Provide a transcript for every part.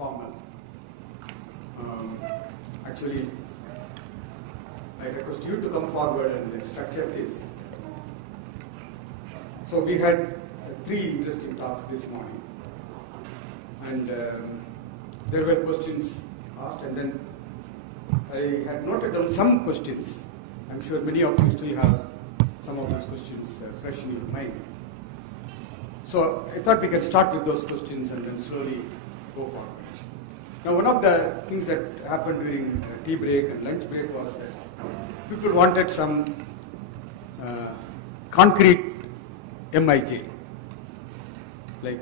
informal. Actually, I request you to come forward and structure this. So we had 3 interesting talks this morning, and there were questions asked, and then I had noted down some questions. I'm sure many of you still have some of those questions fresh in your mind. So I thought we could start with those questions and then slowly go forward. Now, one of the things that happened during tea break and lunch break was that people wanted some concrete MIJ. Like,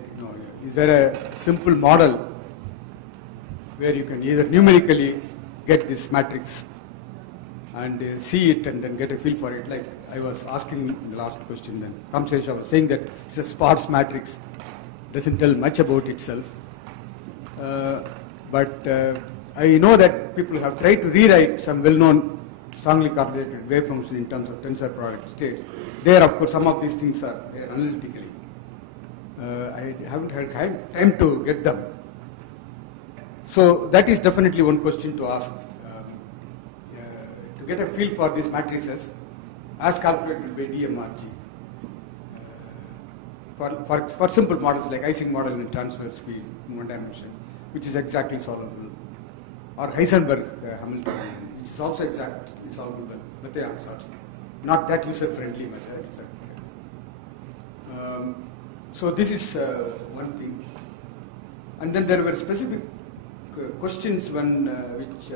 is there a simple model where you can either numerically get this matrix and see it and then get a feel for it? Like I was asking in the last question, then Ramsesha was saying that it's a sparse matrix, doesn't tell much about itself. But I know that people have tried to rewrite some well-known strongly correlated waveforms in terms of tensor product states. There, of course, some of these things are there analytically. I haven't had time to get them. So that is definitely one question to ask. To get a feel for these matrices as calculated by DMRG. For simple models like Ising model in transverse field in one dimension, which is exactly solvable, or Heisenberg-Hamilton, which is also exactly solvable, but they are not that user-friendly method. So this is one thing. And then there were specific questions which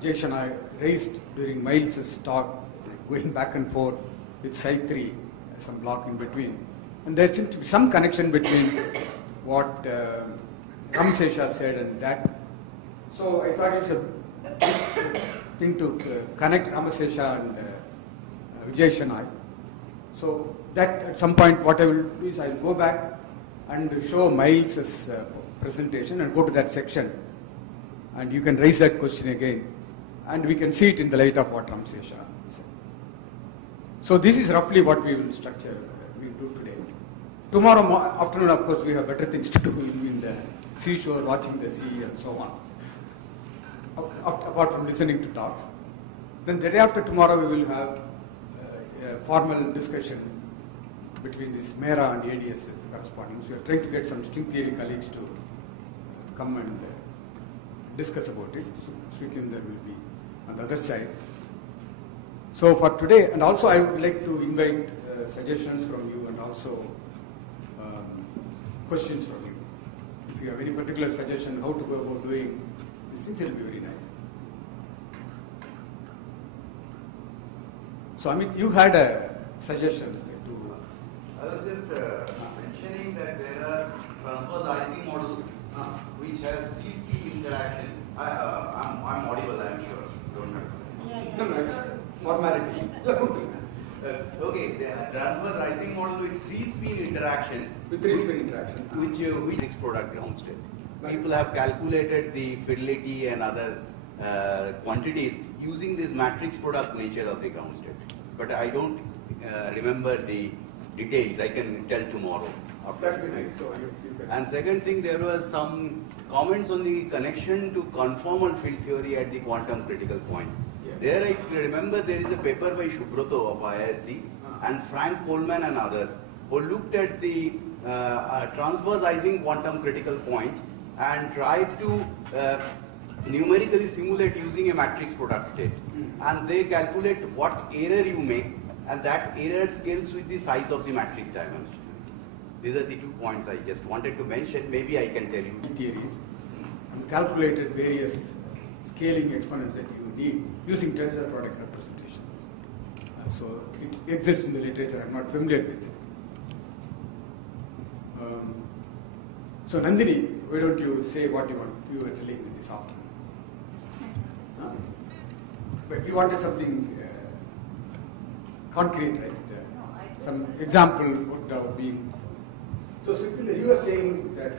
Vijay and I raised during Miles's talk, like going back and forth with Psi 3, some block in between. And there seemed to be some connection between what Ramsesha said and that. So I thought it's a good thing to connect Ramsesha and Vijay and I. So that at some point what I will do is I will go back and show Miles's presentation and go to that section. And you can raise that question again. And we can see it in the light of what Ramsesha said. So this is roughly what we will structure, we do today. Tomorrow afternoon, of course, we have better things to do in the seashore, watching the sea and so on, apart from listening to talks. Then the day after tomorrow, we will have a formal discussion between this MERA and ADSF correspondents. We are trying to get some string theory colleagues to come and discuss about it. So Srikinder will be on the other side. So for today, and also I would like to invite suggestions from you and also questions from you. If you have any particular suggestion how to go about doing these things, it will be very nice. So Amit, you had a suggestion to... I was just mentioning that there are transverse Ising models which has T-key interaction. I'm audible, I'm sure. Don't have No, it's formality. Okay, the transverse Ising model with three-spin interaction. With three-spin interaction. Which matrix product ground state. People have calculated the fidelity and other quantities using this matrix product nature of the ground state. But I don't remember the details. I can tell tomorrow. That would be nice. So you can... And second thing, there was some comments on the connection to conformal field theory at the quantum critical point. Yes. There I remember there is a paper by Subroto of IISc and Frank Coleman and others who looked at the transverse Ising quantum critical point and tried to numerically simulate using a matrix product state. And they calculate what error you make, and that error scales with the size of the matrix dimension. These are the 2 points I just wanted to mention. Maybe I can tell you. Theories and calculated various scaling exponents that you need using tensor product representation. So it exists in the literature. I'm not familiar with it. So Nandini, why don't you say what you were telling me this afternoon? But you wanted something concrete, right? Some example would be. So Srikinder, you were saying that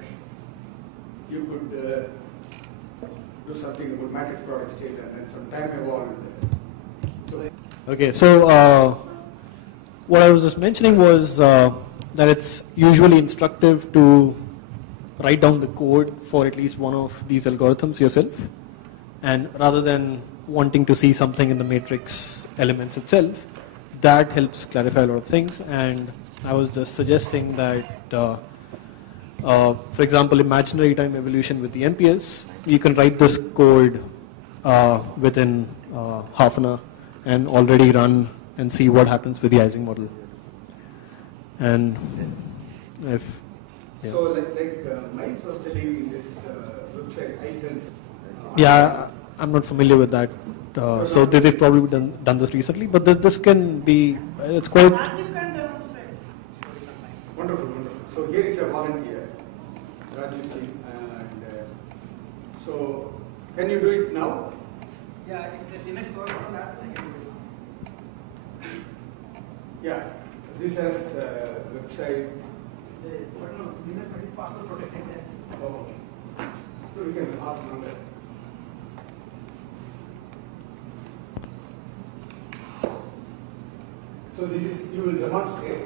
you could do something about matrix product state and then some time evolved. Okay, so what I was just mentioning was that it's usually instructive to write down the code for at least one of these algorithms yourself, and rather than wanting to see something in the matrix elements itself, that helps clarify a lot of things. And I was just suggesting that, for example, imaginary time evolution with the MPS, you can write this code within half an hour and already run and see what happens with the Ising model. And if So like Miles was telling in this website, items. yeah, I'm not familiar with that. So they've probably done this recently, but this can be, it's quite. Wonderful, wonderful. So here is a volunteer, Rajiv Singh, and so can you do it now? Yeah, if the Linux works on that, I can do it. Yeah, this has website. No, Linux might be password protected there. Oh, so we can ask number. So this is, you will demonstrate.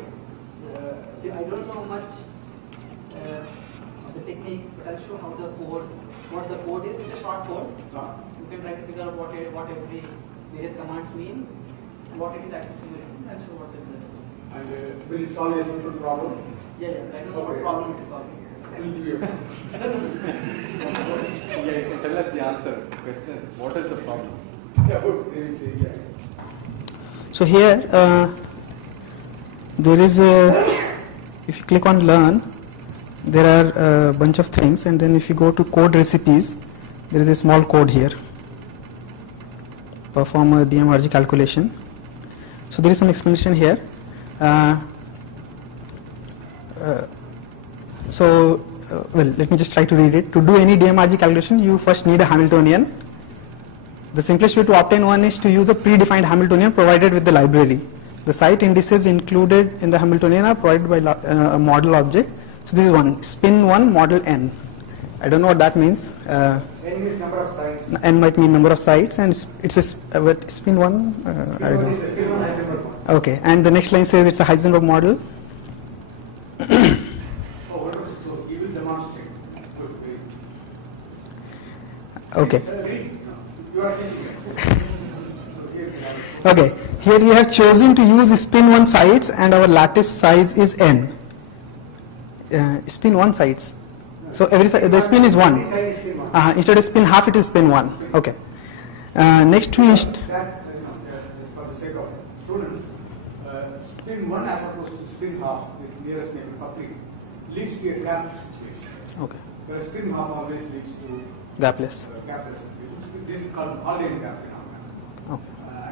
See, I don't know much of the technique, but I'll show how the code, what the code is. It's a short code. You can try to figure out what every various commands mean and what it is actually simulating. I'll show what the result is. And will it solve a simple problem? Yeah, I don't know what problem it is solving. Will you? Yeah, you can tell us the answer. Question is, what is the problem? Yeah, good. There is a, yeah. So here there is a, if you click on learn, there are a bunch of things, and then if you go to code recipes, there is a small code here, perform a DMRG calculation. So there is some explanation here. Well, let me just try to read it. To do any DMRG calculation, you first need a Hamiltonian. The simplest way to obtain one is to use a predefined Hamiltonian provided with the library. The site indices included in the Hamiltonian are provided by a model object. So this is one, spin 1 model n. I don't know what that means. N is number of sites. N might mean number of sites, and it's a spin 1. I don't know. Okay, and the next line says it's a Heisenberg model. Oh, wonderful. So he will demonstrate. Good. Okay. You are teaching us. Okay, here we have chosen to use spin 1 sites, and our lattice size is n. Spin 1 sites. So every the spin is 1. Instead of spin half, it is spin 1. Okay. Next we That, just for the sake of students, spin 1 as opposed to spin half with nearest neighbor coupling leads to a gap situation. okay. Whereas spin half always leads to Gapless. gapless situation. This is called Haldane gap phenomenon. Okay.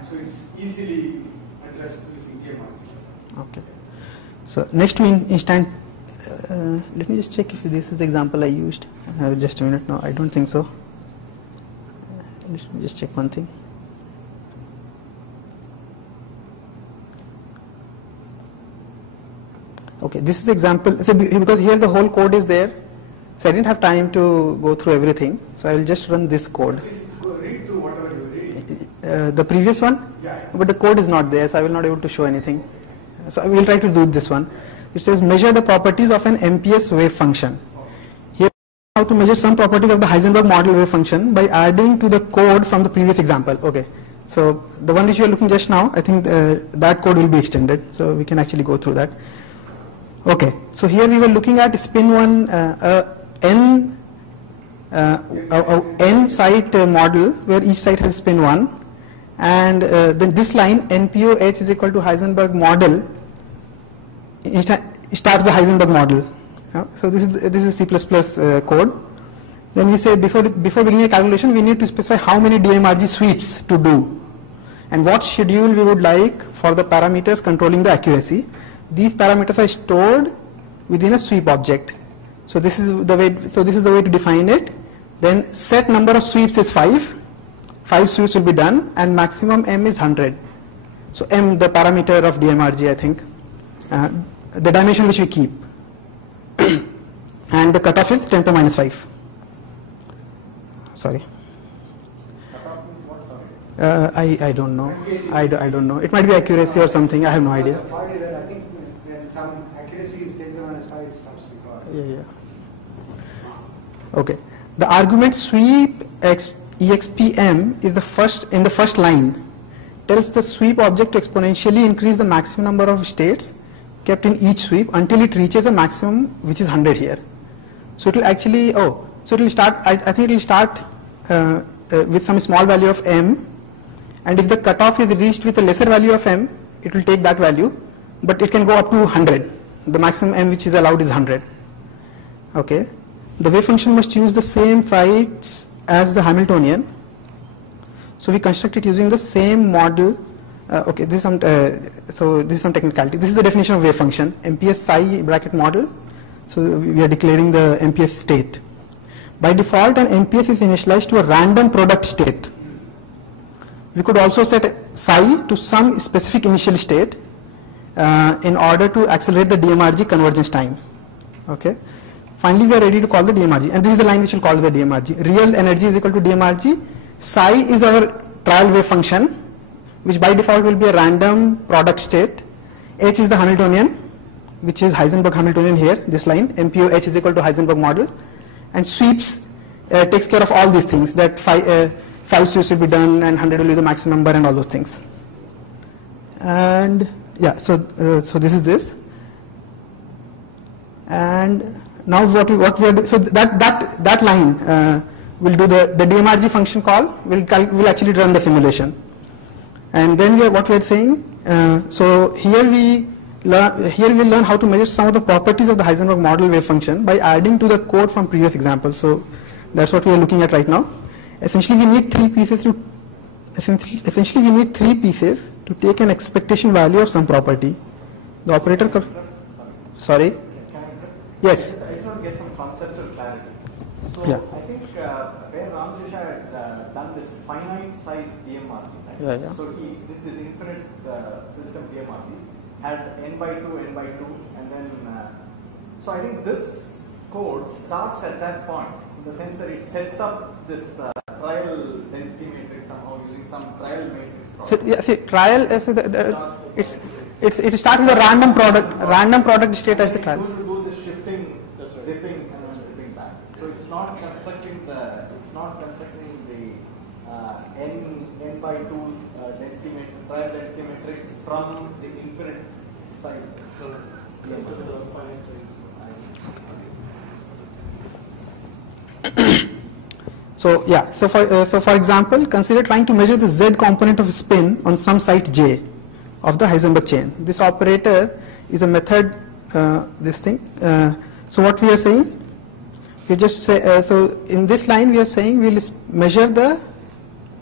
So it's easily addressed using DMRG. Okay. So next we instant. Let me just check if this is the example I used. Just a minute. No, I don't think so. Let me just check one thing. Okay, this is the example. So because here the whole code is there, so I didn't have time to go through everything. So I will just run this code. Please read through whatever you read. The previous one, Yeah. but the code is not there, so I will not able to show anything. So I will try to do this one. It says measure the properties of an MPS wave function. Here, how to measure some properties of the Heisenberg model wave function by adding to the code from the previous example. Okay, so the one which you are looking just now, I think that code will be extended, so we can actually go through that. Okay, so here we were looking at spin 1 n site model where each site has spin 1, and then this line NPOH is equal to Heisenberg model starts the Heisenberg model. So this is C++ code. Then we say before beginning a calculation, we need to specify how many DMRG sweeps to do and what schedule we would like for the parameters controlling the accuracy. These parameters are stored within a sweep object. So this is the way. So this is the way to define it. Then set number of sweeps is 5. 5 sweeps will be done, and maximum m is 100. So m, the parameter of DMRG, I think, the dimension which we keep, and the cutoff is 10 to minus 5. Sorry. I don't know. I don't know. It might be accuracy or something. I have no idea. I think when some accuracy is 10 to minus 5, it stops. Yeah. Okay. The argument sweep expm is in the first line tells the sweep object to exponentially increase the maximum number of states kept in each sweep until it reaches a maximum which is 100 here. So it will actually, so it will start, I think it will start with some small value of m, and if the cutoff is reached with a lesser value of m, it will take that value, but it can go up to 100. The maximum m which is allowed is 100. Okay. The wave function must use the same sites as the Hamiltonian. So we construct it using the same model. Okay, this is some so this is some technicality. This is the definition of wave function, MPS psi bracket model. So we are declaring the MPS state. By default, an MPS is initialized to a random product state. We could also set psi to some specific initial state in order to accelerate the DMRG convergence time. Okay. Finally, we are ready to call the DMRG, and this is the line which will call the DMRG. Real energy is equal to DMRG. Psi is our trial wave function, which by default will be a random product state. H is the Hamiltonian, which is Heisenberg Hamiltonian here, this line, MPO H is equal to Heisenberg model, and sweeps takes care of all these things, that 5 sweeps will be done and 100 will be the maximum number and all those things. And yeah, so this is this. And now what we are doing, so that line will do the DMRG function call, will actually run the simulation. And then what we are saying, so here we learn how to measure some of the properties of the Heisenberg model wave function by adding to the code from previous examples. So that's what we are looking at right now. Essentially we need three pieces to take an expectation value of some property. The operator sorry. Yes. I just want to get some conceptual clarity. So yeah. I think where Ramsesha had done this finite size DMRG, right? Yeah. So he did this infinite system DMRG, had n by 2, and then so I think this code starts at that point in the sense that it sets up this trial density matrix somehow using some trial matrix. So yeah, see, trial is it starts with a random product state as the trial. Zipping and then zipping back. So it's not constructing the n by 2 density matrix, trial density matrix from the infinite size. Yes, so the finite size. So yeah, so for example, consider trying to measure the z component of spin on some site j of the Heisenberg chain. This operator is a method. This thing. So what we are saying, we just say, so in this line we are saying we will measure the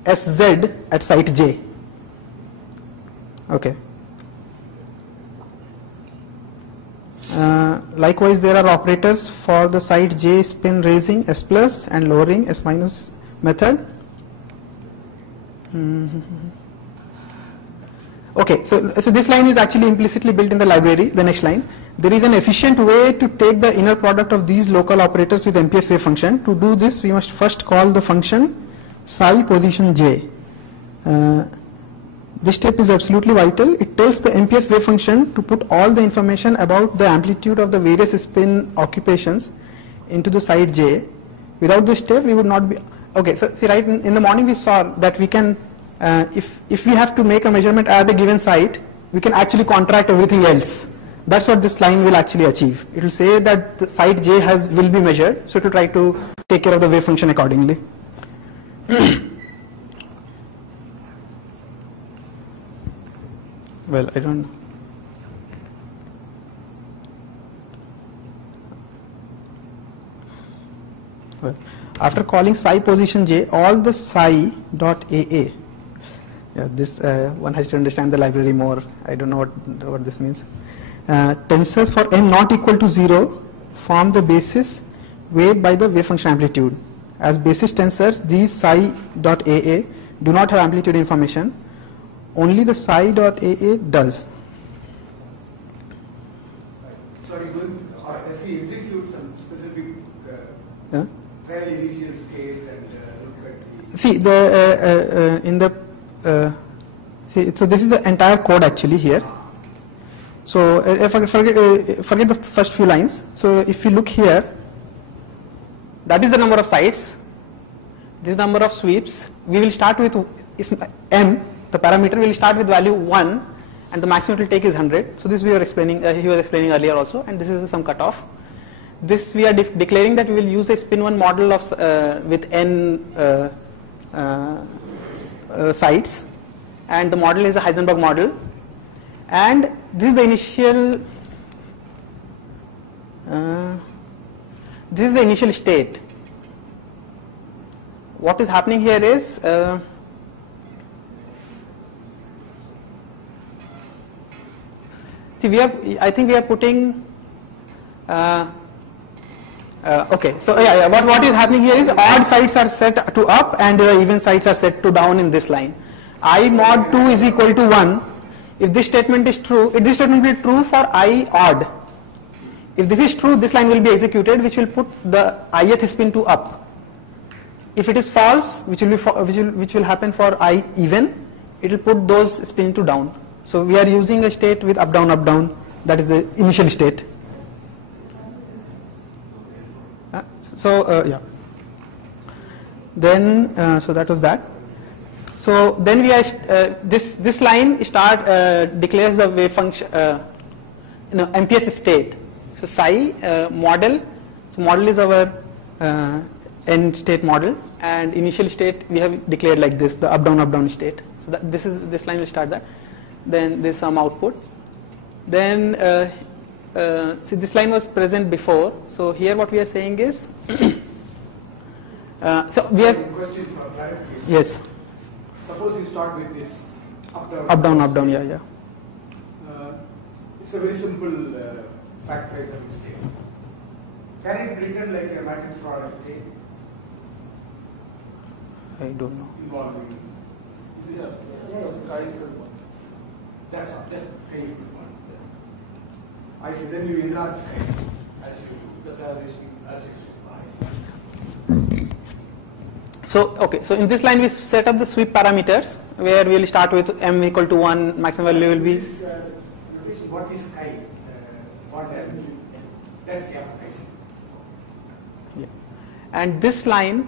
Sz at site j. Okay. Likewise, there are operators for the site j spin raising S plus and lowering S minus method. Okay, so this line is actually implicitly built in the library, the next line. There is an efficient way to take the inner product of these local operators with MPS wave function. To do this, we must first call the function psi position j. This step is absolutely vital. It tells the MPS wave function to put all the information about the amplitude of the various spin occupations into the site j. Without this step, we would not be... Okay, so see, right in the morning we saw that we can, if we have to make a measurement at a given site, we can actually contract everything else. That's what this line will actually achieve. It will say that the site j will be measured, so to try to take care of the wave function accordingly. Well, I don't know. Well, after calling psi position j, all the psi dot AA. Yeah, this one has to understand the library more. I don't know what this means. Tensors for n not equal to 0 form the basis weighed by the wave function amplitude. As basis tensors, these psi dot AA do not have amplitude information. Only the psi dot AA does. Sorry, as he executes some specific trial initial state and look at the... See, so this is the entire code actually here. So forget the first few lines. So if you look here, that is the number of sites. This number of sweeps. We will start with, if m, the parameter will start with value 1, and the maximum it will take is 100. So this we were explaining, he was explaining earlier also, and this is some cutoff. This we are declaring that we will use a spin 1 model of with n sites, and the model is a Heisenberg model, and this is the initial state. What is happening here is see, I think we are putting okay, so what is happening here is odd sites are set to up and even sites are set to down in this line. I mod 2 is equal to 1. If this statement is true, if this statement will be true for I odd. If this is true, this line will be executed, which will put the ith spin to up. If it is false, which will happen for I even, it will put those spin to down. So we are using a state with up down up down. That is the initial state. Yeah. Then so that was that. So then we are this line declares the wave function MPS state. So psi model. So model is our end state model, and initial state we have declared like this, the up down state. So that this line will start that. Then there's some output. Then see, this line was present before. So here what we are saying is so we have question for clarification. Yes. Suppose you start with this up down, yeah. It's a very simple factorizer state. Can it be written like a matrix product state? I don't know. Involving. That's all. Just kind of one. I see. Then you enlarge as you. So okay, so in this line we set up the sweep parameters where we will start with m equal to 1, maximum value will be. What is chi? That's I see. Yeah. And this line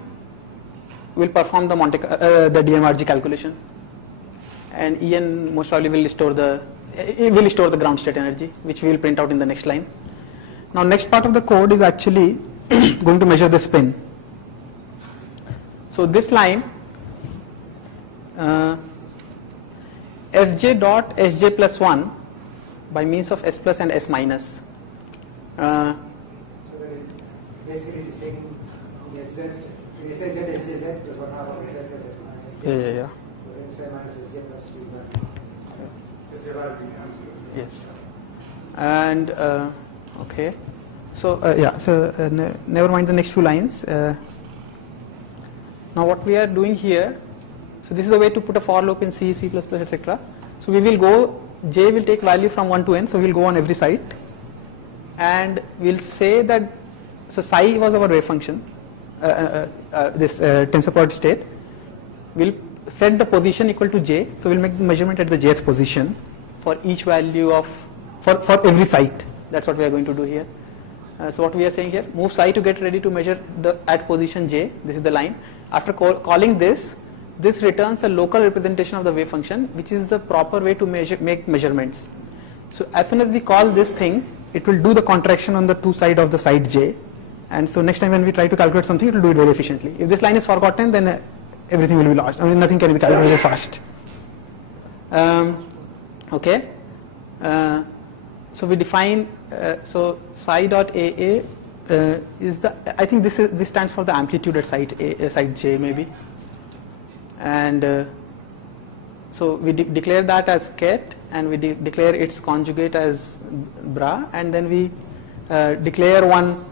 will perform the the DMRG calculation, and En most probably will store the ground state energy, which we will print out in the next line. Now next part of the code is actually going to measure the spin. So this line Sj dot Sj plus 1 by means of S plus and S minus. So then basically it is taking Sz, Sz, Sjz plus 1 half of Sz plus S minus. Yeah. So then Sz minus Sj plus 3 Yes. And okay. So never mind the next few lines. Now what we are doing here, so this is a way to put a for loop in C, C++, etc. So we will go, J will take value from 1 to n, so we will go on every site, and we will say that, so psi was our wave function, this tensor product state. We will set the position equal to J, so we will make the measurement at the jth position for each value of, for every site. That's what we are going to do here. So what we are saying here, move psi to get ready to measure at position J, this is the line. After calling this returns a local representation of the wave function, which is the proper way to make measurements. So as soon as we call this thing, it will do the contraction on the two sides of the site J, and so next time when we try to calculate something, it will do it very efficiently. If this line is forgotten, then everything will be lost. I mean, nothing can be calculated fast. Okay. So we define so psi dot AA is the, I think this stands for the amplitude at site J maybe, and so we declare that as ket, and we declare its conjugate as bra, and then we declare one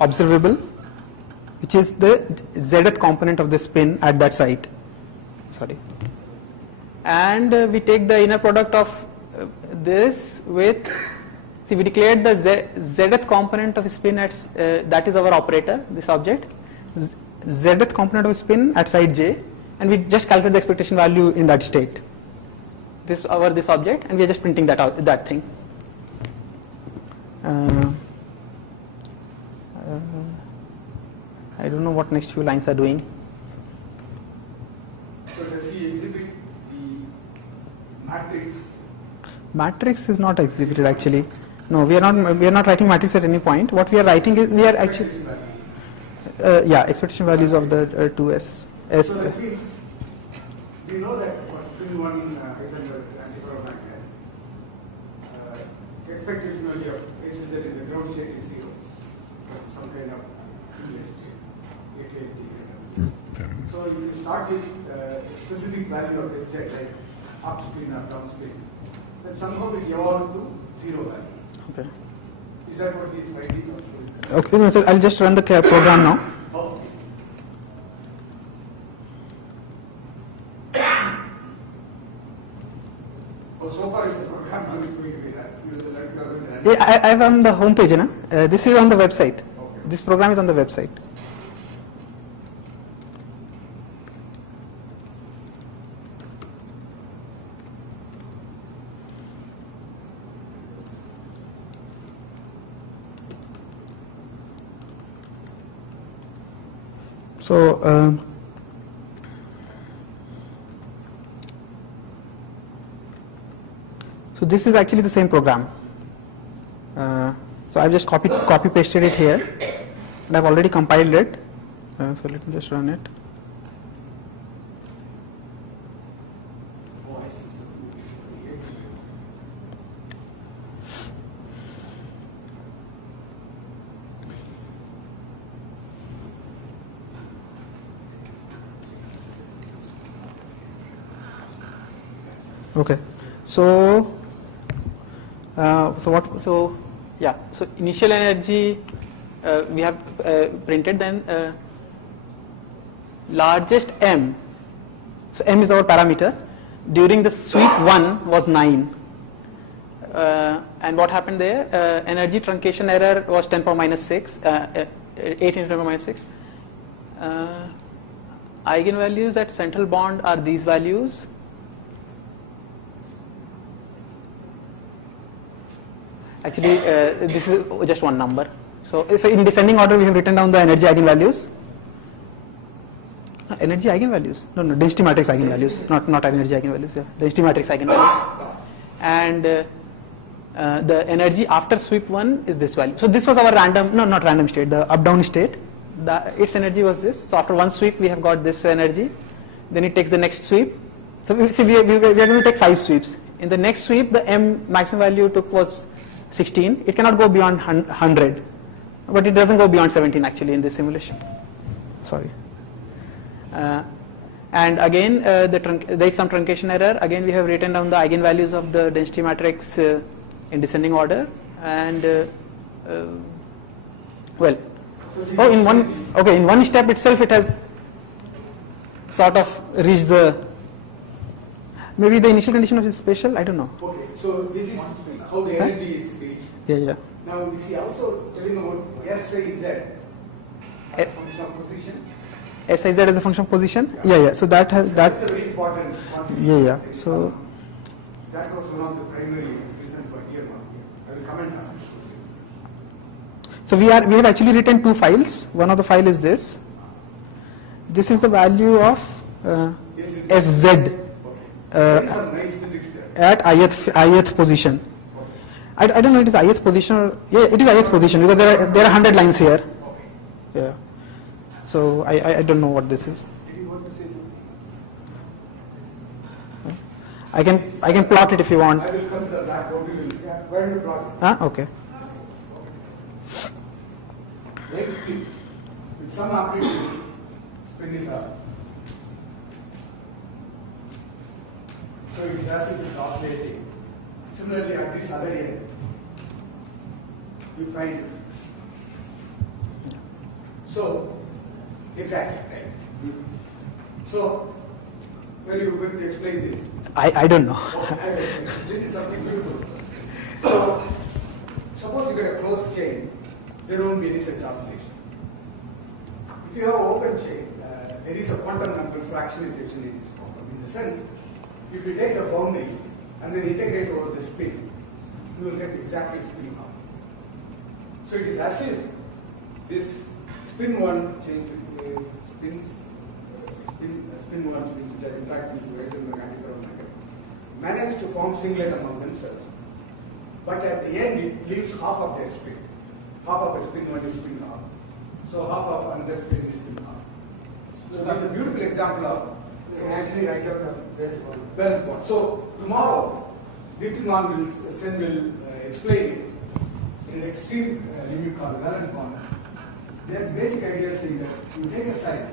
observable, which is the zth component of the spin at that site. Sorry, and we take the inner product of this with, see, we declared the zth component of spin at that is our operator, this object, zth component of spin at site J, and we just calculate the expectation value in that state. This object, and we are just printing that out, that thing. don't know what next few lines are doing. So does he exhibit the matrix? Matrix is not exhibited actually. No, we are not writing matrix at any point. What we are writing is we are actually expectation values of the 2s. So that means we know that for spin 1 Heisenberg antiferromagnet, expectation value of SZ in the ground state is 0. Some kind of similar state. So you start with a specific value of SZ, like up spin or down spin. Then somehow it evolve to 0 value. Okay. Is that what he is writing or showing? Okay, no, so I'll just run the program now. Oh, so far it's a program, now it's going to be that. Yeah, I have on the home page, na? This is on the website. Okay. This program is on the website. So so this is actually the same program. So I've just copy pasted it here, and I've already compiled it. So let me just run it. Okay, so so initial energy we have printed, then largest m, so m is our parameter, during the sweep 1 was 9, and what happened there, energy truncation error was 10 power minus 6, 18 10 power minus 6. Eigenvalues at central bond are these values. Actually, this is just one number. So in descending order, we have written down the energy eigenvalues. Energy eigenvalues? No, density matrix eigenvalues, not energy eigenvalues. Yeah, density matrix eigenvalues. And the energy after sweep 1 is this value. So this was our not random state, the up-down state. Its energy was this. So after one sweep, we have got this energy. Then it takes the next sweep. So we are going to take 5 sweeps. In the next sweep, the m maximum value took was 16. It cannot go beyond 100, but it doesn't go beyond 17 actually in this simulation. Sorry. And again, there is some truncation error. Again, we have written down the eigenvalues of the density matrix in descending order. And in one step itself, it has sort of reached the. Maybe the initial condition is special. I don't know. Okay, so this is how the energy is reached. Yeah. Now we see also telling about SIZ as a function of position. SIZ as a function of position. Yeah. So that's a very important. Yeah. So that was one of the primary reasons for here. I will comment on it. So we have actually written 2 files. One of the file is this. This is the value of SZ some nice physics there. at ith position. I don't know it is ith position or it is ith position because there are 100 lines here. Yeah. So I don't know what this is. Did you want to say something? I can plot it if you want. I will come to the blackboard. Where do you plot it? Okay. Next, please. With some amplitude, spin is up. So it is as if it is oscillating. Similarly, at this other end, you find. So, exactly, right. So, where you going to explain this? I don't know. This is something beautiful. So, suppose you get a closed chain, there won't be any such oscillation. If you have an open chain, there is a quantum number fractionization in this problem. In the sense, if you take the boundary and then integrate over the spin, you will get exactly spin half. So it is as if this spin 1 chains, spin 1 spins which are interacting with Heisenberg antiferromagnet manage to form singlet among themselves. But at the end, it leaves half of their spin. Half of a spin 1 is spin half. So half of another spin is spin half. So that's a beautiful example of. You can actually write out a Valence bond. Valence bond. So tomorrow, Ditman will explain it in an extreme limit called Valence bond. Their basic idea is saying that you take a side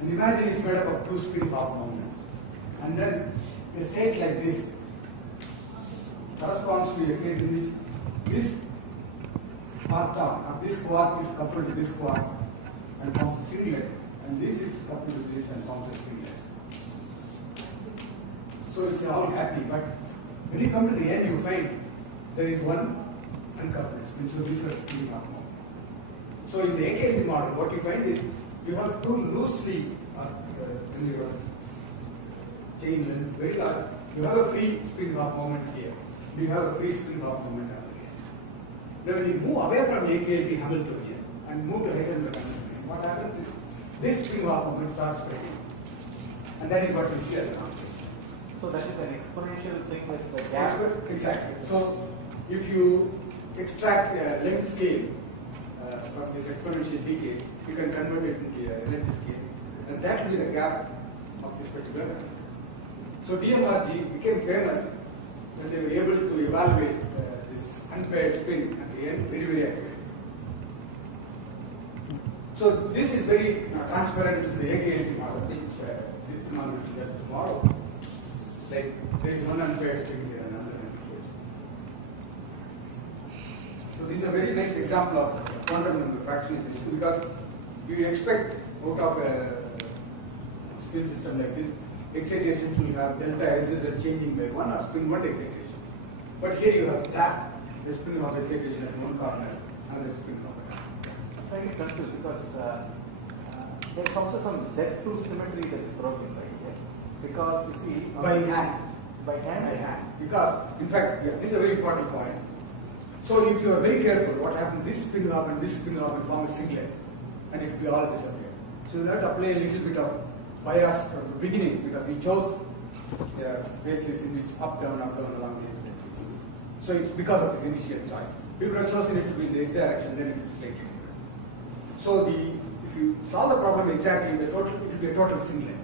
and imagine it's made up of two spin half moments, and then a state like this corresponds to a case in which this quark of this quark is coupled to this quark and forms a singlet, and this is coupled to this and forms a singlet. So it's all happy, but when you come to the end, you find there is one uncoupled spin, so this is spin half moment. So in the AKT model, what you find is you have two loosely in your chain length very large. You have a free spin half moment here. You have a free spin half moment over here. Then when you move away from AKT Hamilton here and move to Heisenberg Hamilton, what happens is this spin half moment starts spreading, and that is what we see as an answer. So that is an exponential thing with the gap. Exactly. So if you extract length scale from this exponential decay, you can convert it into energy scale, and that will be the gap of this particular number. So DMRG became famous when they were able to evaluate this unpaired spin at the end very, very accurately. So this is very transparent in the AKLT model, which Ditman will discuss tomorrow. Like there is one unpaired spin here and another unpaired spin. So this is a very nice example of quantum number fractionization, because you expect out of a spin system like this, excitations will have delta S is changing by one or spin 1 excitations. But here you have that, the spin of excitation at one corner and the spin of the other. So I get confused because there's also some Z2 symmetry that is broken, right? Because you see, by hand. By hand? By hand. Because, in fact, this is a very important point. So if you are very careful, what happens, this spin off and this spin off will form a singlet, and it will be all disappear. So you have to apply a little bit of bias from the beginning, because we chose basis in which up, down, along this. So it's because of this initial choice. People have chosen it to be in the x direction, then it will be slightly different. So if you solve the problem exactly, it will be a total singlet.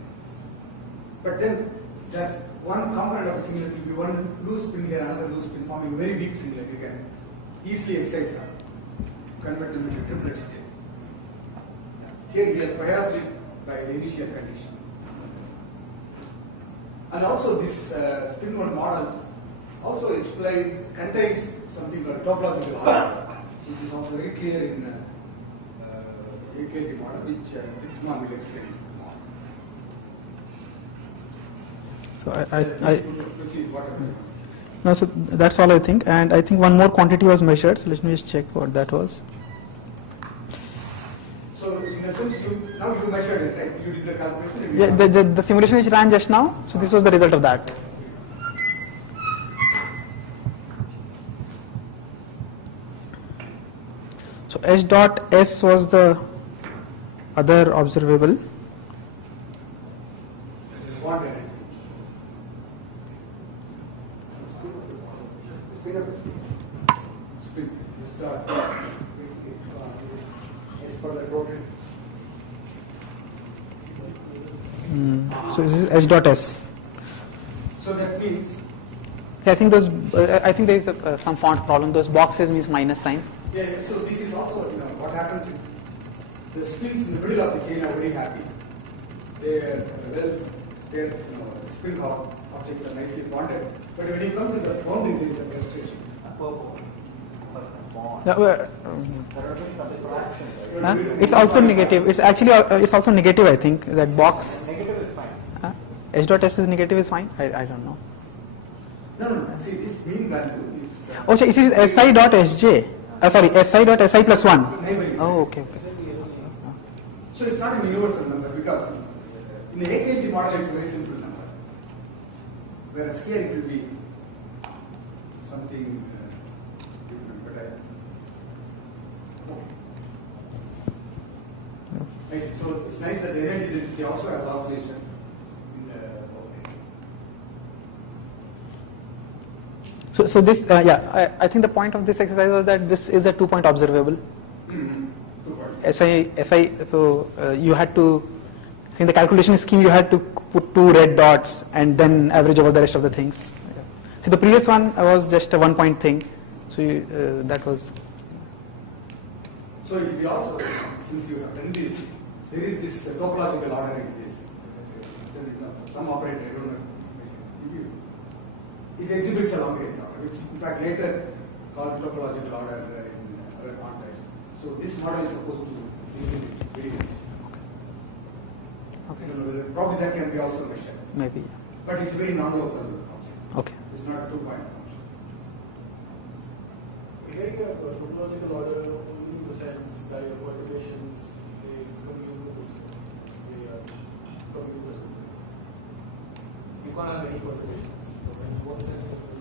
But then that's one component of a singlet will be one loose spin here, another loose spin, forming a very weak singlet. You can easily excite that, convert them into triplet state. Here he has biased it by the initial condition. And also this spin 1 model also contains something called topological order, which is also very clear in AKT model, which Ditman will explain. So no, so that's all I think, and I think one more quantity was measured. So let me just check what that was. So in a sense, now you measured it, right? You did the calculation. Yeah, the simulation which ran just now. So this was the result of that. So H dot S was the other observable. Bond energy. Spin. It's for the total. So this is H dot S. So that means, I think those. I think there is some font problem. Those boxes means minus sign. yeah. So this is also, what happens is the spins in the middle of the chain are very happy. They are their spin objects are nicely bonded. But when you come to the boundary, there is a frustration. It's also negative. It's actually it's also negative. I think that box. Negative is fine. H dot S is negative is fine. I don't know. No. See, this mean value is. Oh, so it is Si dot Sj. Sorry, Si dot Si plus 1. Neighboring. Oh, okay. So it's not a universal number, because in the AKT model it's a very simple number. Whereas here it will be something different. But I see. So it's nice that the energy density also has oscillation in the operator. So this, I think the point of this exercise was that this is a 2-point observable. Mm-hmm. 2 points. SI, so you had to, in the calculation scheme, you had to put 2 red dots and then average over the rest of the things. So the previous one was just a 1-point thing. So that was. So we also, since you have done this, there is this topological order in this. Some operator, I don't know. It exhibits a long range order, which in fact later called topological order in other contexts. So this model is supposed to exhibit very nice. Okay. Probably that can be also measured. Maybe. But it's a very non-local object. Okay. It's not a 2-point function. We take a topological order only in the sense that your perturbations they commute with the system. They commute with the system. You can't have any perturbations. So in what sense is this?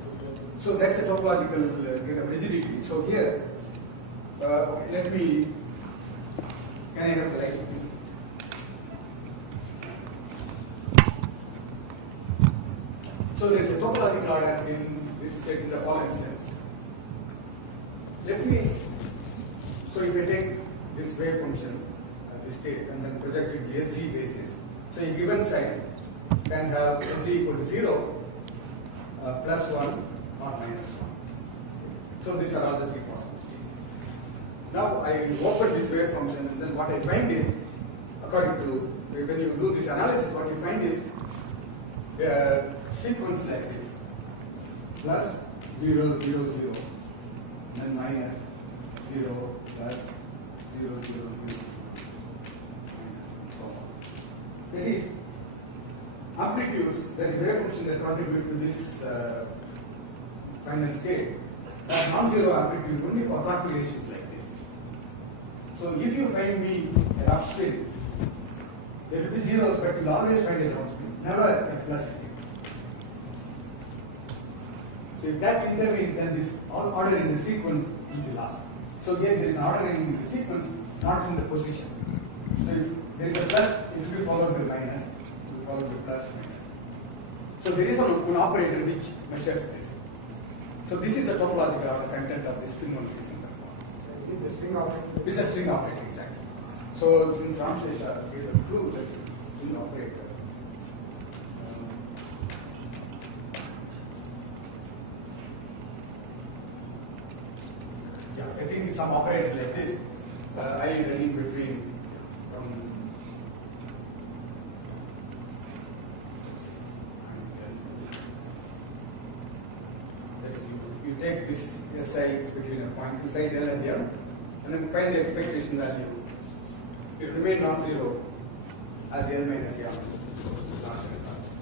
So that's a topological kind of rigidity. So here, okay, let me. Can I have the lights? So there is a topological order in this state in the following sense. Let me, so if I take this wave function, this state, and then project it in SZ basis, so a given site can have SZ equal to 0, plus 1 or minus 1. So these are all the 3 possible states. Now I open this wave function, and then what I find is, according to, when you do this analysis, what you find is, sequence like this, plus 0, 0, 0, and then minus 0, plus 0, 0, 0, minus, so on. That is, amplitudes, that wave function that contribute to this final state, are non-zero amplitude only for configurations like this. So if you find me an upspin, there will be zeros, but you'll always find an upspin, never a plus. So if that intervenes, then this order in the sequence will be lost. So again, there is an order in the sequence, not in the position. So if there is a plus, it will be followed by minus, it will follow by plus, minus. So there is an operator which measures this. So this is the topological order content of the string on this interval. The string operator. It's a string operator, exactly. So since Ramshesha gave a clue, that's string operator. Yeah, I think it's some operator like this. I running between you take this SI between a point inside L and M, and then find the expectation value. It remains non-zero as L minus M.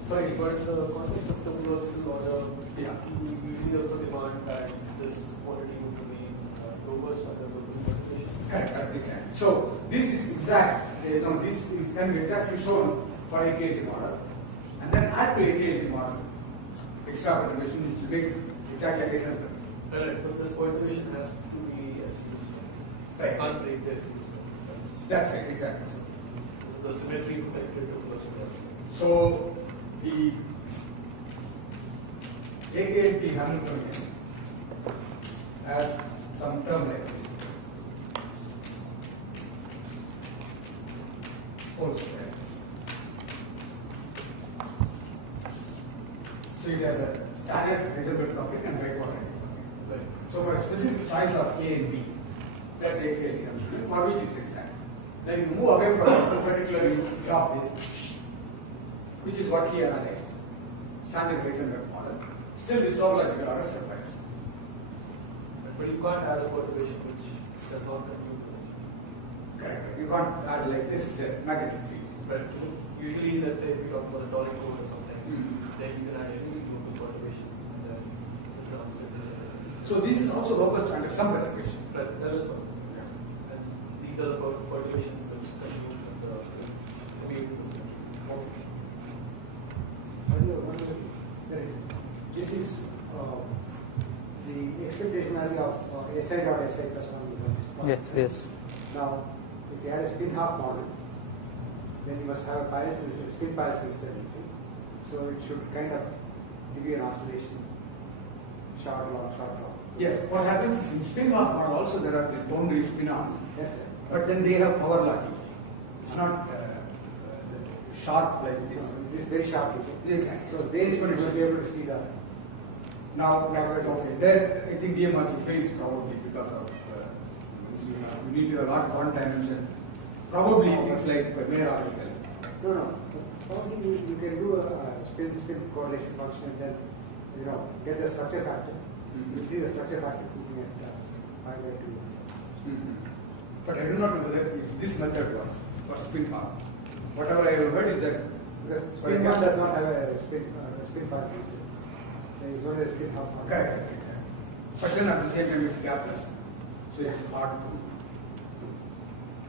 Sorry, but the context of topological order, Yeah. you usually also demand that this quantity would remain robust under the perturbations. Correct, exactly. So this is exact. This is can be exactly shown for a KT model, and then add to a KT model extra perturbation, which will make exactly like I said. Right, but this perturbation has to be SU2. Right. Can't break the SU2. That's right, exactly. The symmetry protected topological order. So the AKT Hamiltonian has some term like this. Whole square. So it has a standard Heisenberg coupling and backward coupling. Right. So for a specific choice of A and B, that's AKT Hamiltonian, for which it's exact. Then you move away from a particular drop this, which is what he analyzed. Standard Heisenberg model. Still this topological order survives. But you can't add a perturbation which does not compute with this. Correct. You can't add like this magnetic field. But usually, let's say if you talk about the tonic code or something, then you can add any local perturbation and then the answer is. So this is also robust under some perturbation. Right, that is all. And these are the perturbations which compute with the system. This is the expectation value of SI dot SI plus 1 becomes 1. Yes, yes. Now, if you have a spin half model, then you must have a pile system, spin pile system. So it should kind of give you an oscillation, short, long, short, long. Yes, what happens is in spin half model also there are these boundary spin-ons, That's it. but then they have power locking. It's not sharp like this. This is very sharp. Exactly. So they should be able to see that. Now, okay, there I think DMRG fails probably because of you need to have a lot of one dimension. Probably things like mere optical. No. Probably you can do a spin correlation function and then get the structure factor. Mm-hmm. You see the structure factor keeping it 5 by 2. Mm-hmm. But I do not know whether if this method works for spin half. Whatever I have heard is that Because spin one does not have a spin part system. There is only a spin half one. correct. But then at the same time it's gapless. So it's hard to.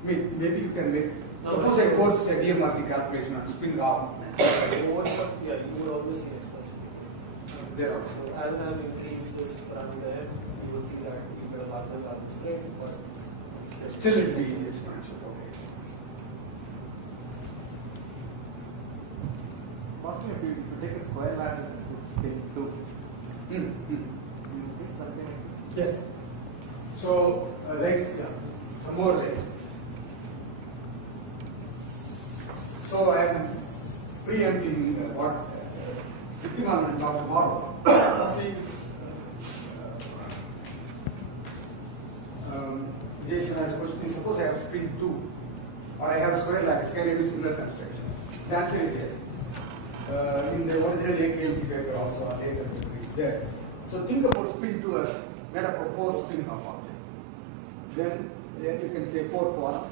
Maybe you can make. Suppose I force a DMRG calculation on spin half. You would always see expression. There also. So as you increase this parameter, you will see that you get a larger spring, but Still it will be exponential. Okay. Possibly if you take a square lattice and put spin 2, Mm-hmm. you get something like this. Yes. So legs, some more legs. So I am preempting what Vidyaman will talk tomorrow. See, Jason has question, suppose I have spin 2 or I have a square lattice, can I do similar construction? The answer is yes. In the original AKMT paper also, later is there. So think about spin 2 as made up of 4 spin half objects. Then you can say 4 quarks.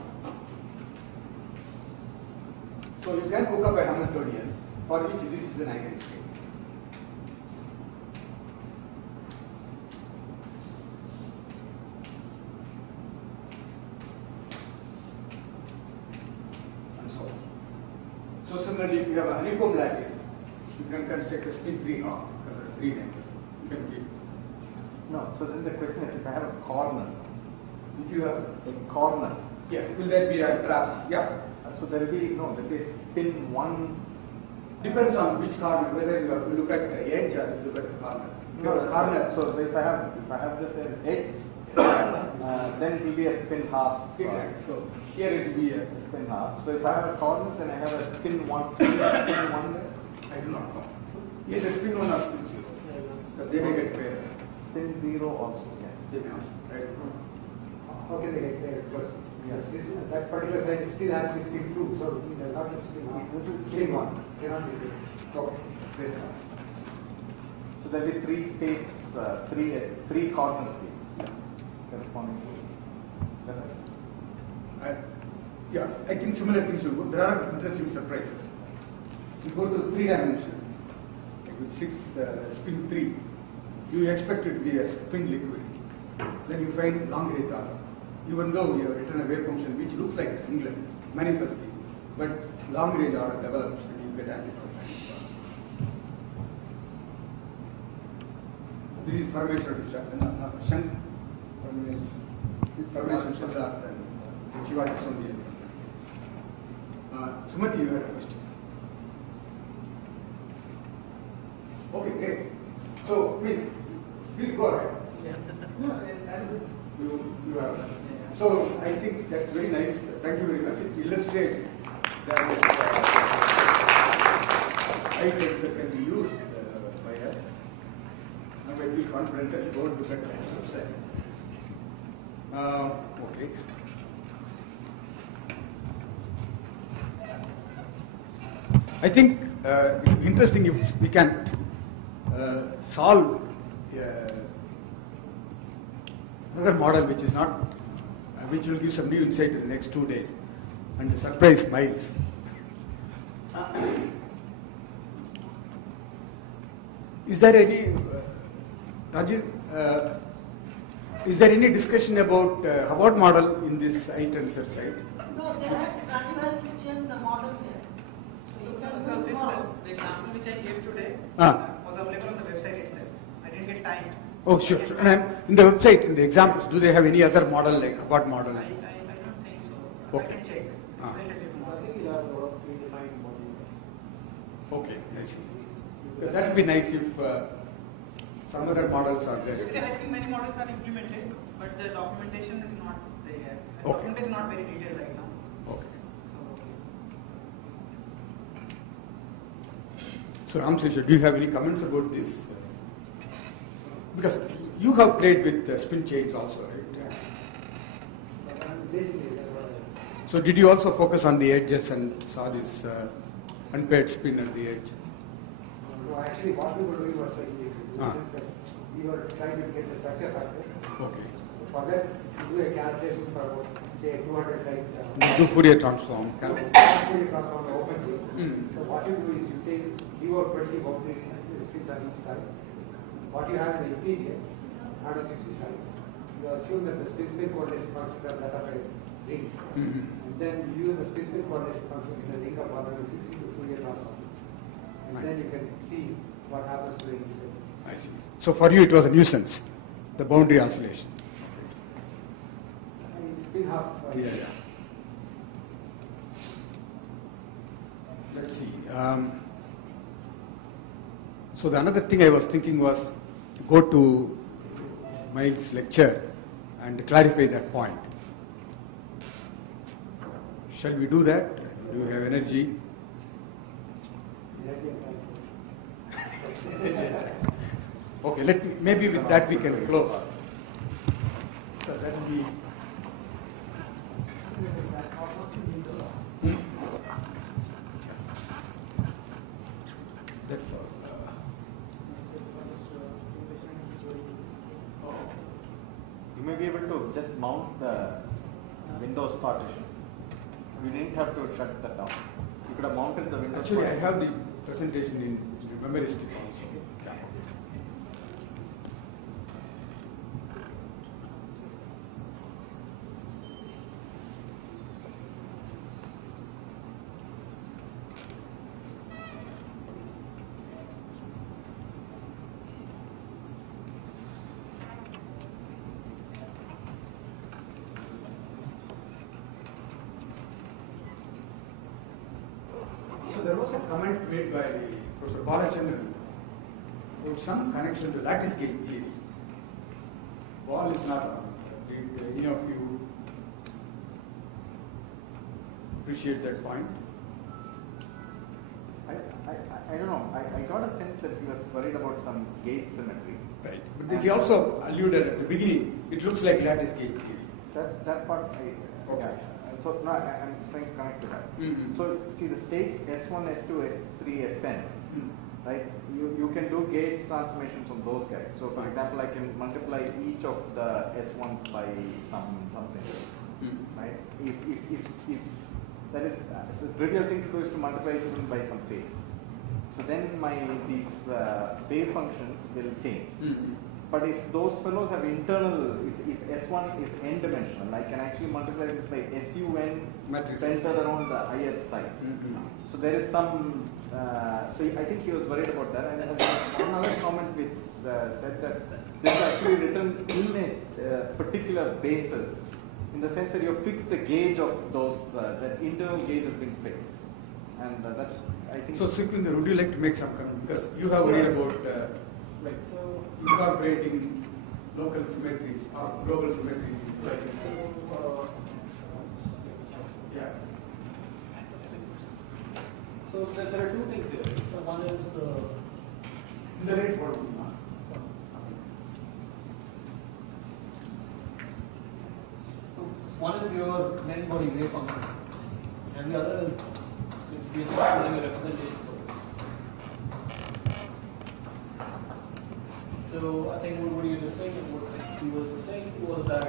So you can hook up a Hamiltonian for which this is an eigenstate. And so on. So similarly, if you have a honeycomb lattice, you can construct a spin 3 half because there are 3 angles. You can give. No, so then the question is if I have a corner, If you have, a corner, yes, will there be a trap? Yeah. so there will be, no, there will be spin 1. Depends on which corner, whether you have to look at the edge or you look at the corner. If you have a corner, So if I have just an edge, then it will be a spin half. exactly. So here it will be a, Spin half. So if I have a corner, then I have a spin 1, spin 1 there. I do not know. Either spin 1 or spin 0. Because they may get paired. Spin 0 also, yes. They may also, right? How can they get there? Because that particular side still has to be spin 2, so it does not have spin 1. This is spin 1. Cannot be there. Okay. Very nice. So there will be 3 states, 3 corner states corresponding to that. Yeah, I think similar things will go. There are interesting surprises. You go to 3 dimension, like with 6 spin 3, you expect it to be a spin liquid. Then you find long range order. Even though you have written a wave function which looks like a singlet, manifestly, but long range order develops and you get amplified. This is Parameshwar Shank, Parameshwar Shank and Shivaji Sondhi. Sumati, you had a question. Okay, great. So, please go ahead. You have. So, I think that's very nice. Thank you very much. It illustrates that items that can be used by us. Now I feel confident that go and look at the website. Okay. I think it would be interesting if we can solve another model which is not, which will give some new insight in the next 2 days and surprise Miles. Is there any, Rajiv, is there any discussion about Hubbard model in this I-tensor site? No, Raju has to change the model here. So this, the example which I gave today Ah. was available on the website itself. I didn't get time. Oh, sure. And in the website, in the examples, do they have any other model like Hubbard model? I don't think so. Okay. I can check. Ah. I'll tell you I tomorrow. think you have see. That would be nice if some other models are there. Because I think many models are implemented, but the documentation is not there. The Okay. documentation is not very detailed right now. Okay. So, So Ramsesha, do you have any comments about this? Because you have played with spin chains also, right? Basically, that's what I was. So did you also focus on the edges and saw this unpaired spin at the edge? No, actually, what we were doing was like Ah. we were trying to get the structure factors. Okay. So for that, we do a calculation for about, say, 200 site. You do Fourier transform. Fourier transform the open shape. So what you do is you give out 20 boundary spins on each side. What you have in the interior, 160 sides. You assume that the spin coordination functions are that of a ring. And then you use the spin coordination function in the ring of 160 to Fourier transform. And then you can see what happens to the inside. I see. So for you it was a nuisance, the boundary oscillation. I mean, it's been half. Yeah. Let's see. So the another thing I was thinking was to go to Miles' lecture and clarify that point. Shall we do that? Do you have energy? Okay, maybe with that we can close. So that will be. That's all. You may be able to just mount the Windows partition. You didn't have to shut that down. You could have mounted the Windows Actually, I partition. have the presentation in the memory stick also. Yeah. So there was a comment made by Professor Balachandran about some connection to lattice gauge theory. Ball is not on. Did any of you appreciate that point? I don't know. I got a sense that he was worried about some gauge symmetry. Right. But he also alluded at the beginning, it looks like lattice gauge theory. That part, Okay. yeah. So no, I'm trying to connect to that. So see the states S1, S2, S3, Sn, right? You can do gauge transformations on those guys. So for example, I can multiply each of the S1s by something, right? If that is a trivial thing to do is to multiply each of them by some phase. So then these wave functions will change. But if those fellows have internal, if S1 is n-dimensional, I can actually multiply this by SUN centered around the ith side. So there is some, so I think he was worried about that. And there was another comment which said that this is actually written in a particular basis, in the sense that you fix the gauge of those, that internal gauge has been fixed. And that, I think. So Sukhvinder, would you like to make some comment? Because you have worried about incorporating local symmetries or global symmetries. Right. So, Yeah. so there are two things here. So one is In the rate what? so one is your net body wave function, and the other is we are using a representation for this. So I think what you were just saying and what he was just saying was that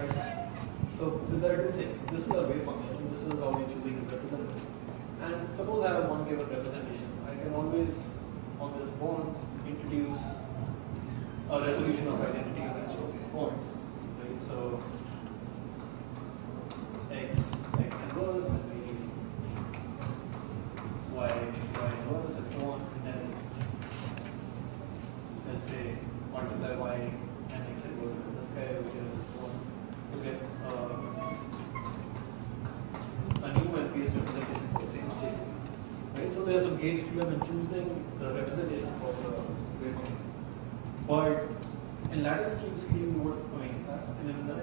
so there are two things. This is a wave function, and this is how we're choosing to represent this. And suppose I have one given representation. I can always on this bonds introduce a resolution of identity of each of these bonds. Right? So x inverse and maybe y inverse and so on, and then let's say multiply y and x inverse into the square over here and so on to get a new MPS representation for the same state. Right? So there's a gauge field and choosing the representation for the wave function. But in lattice scheme,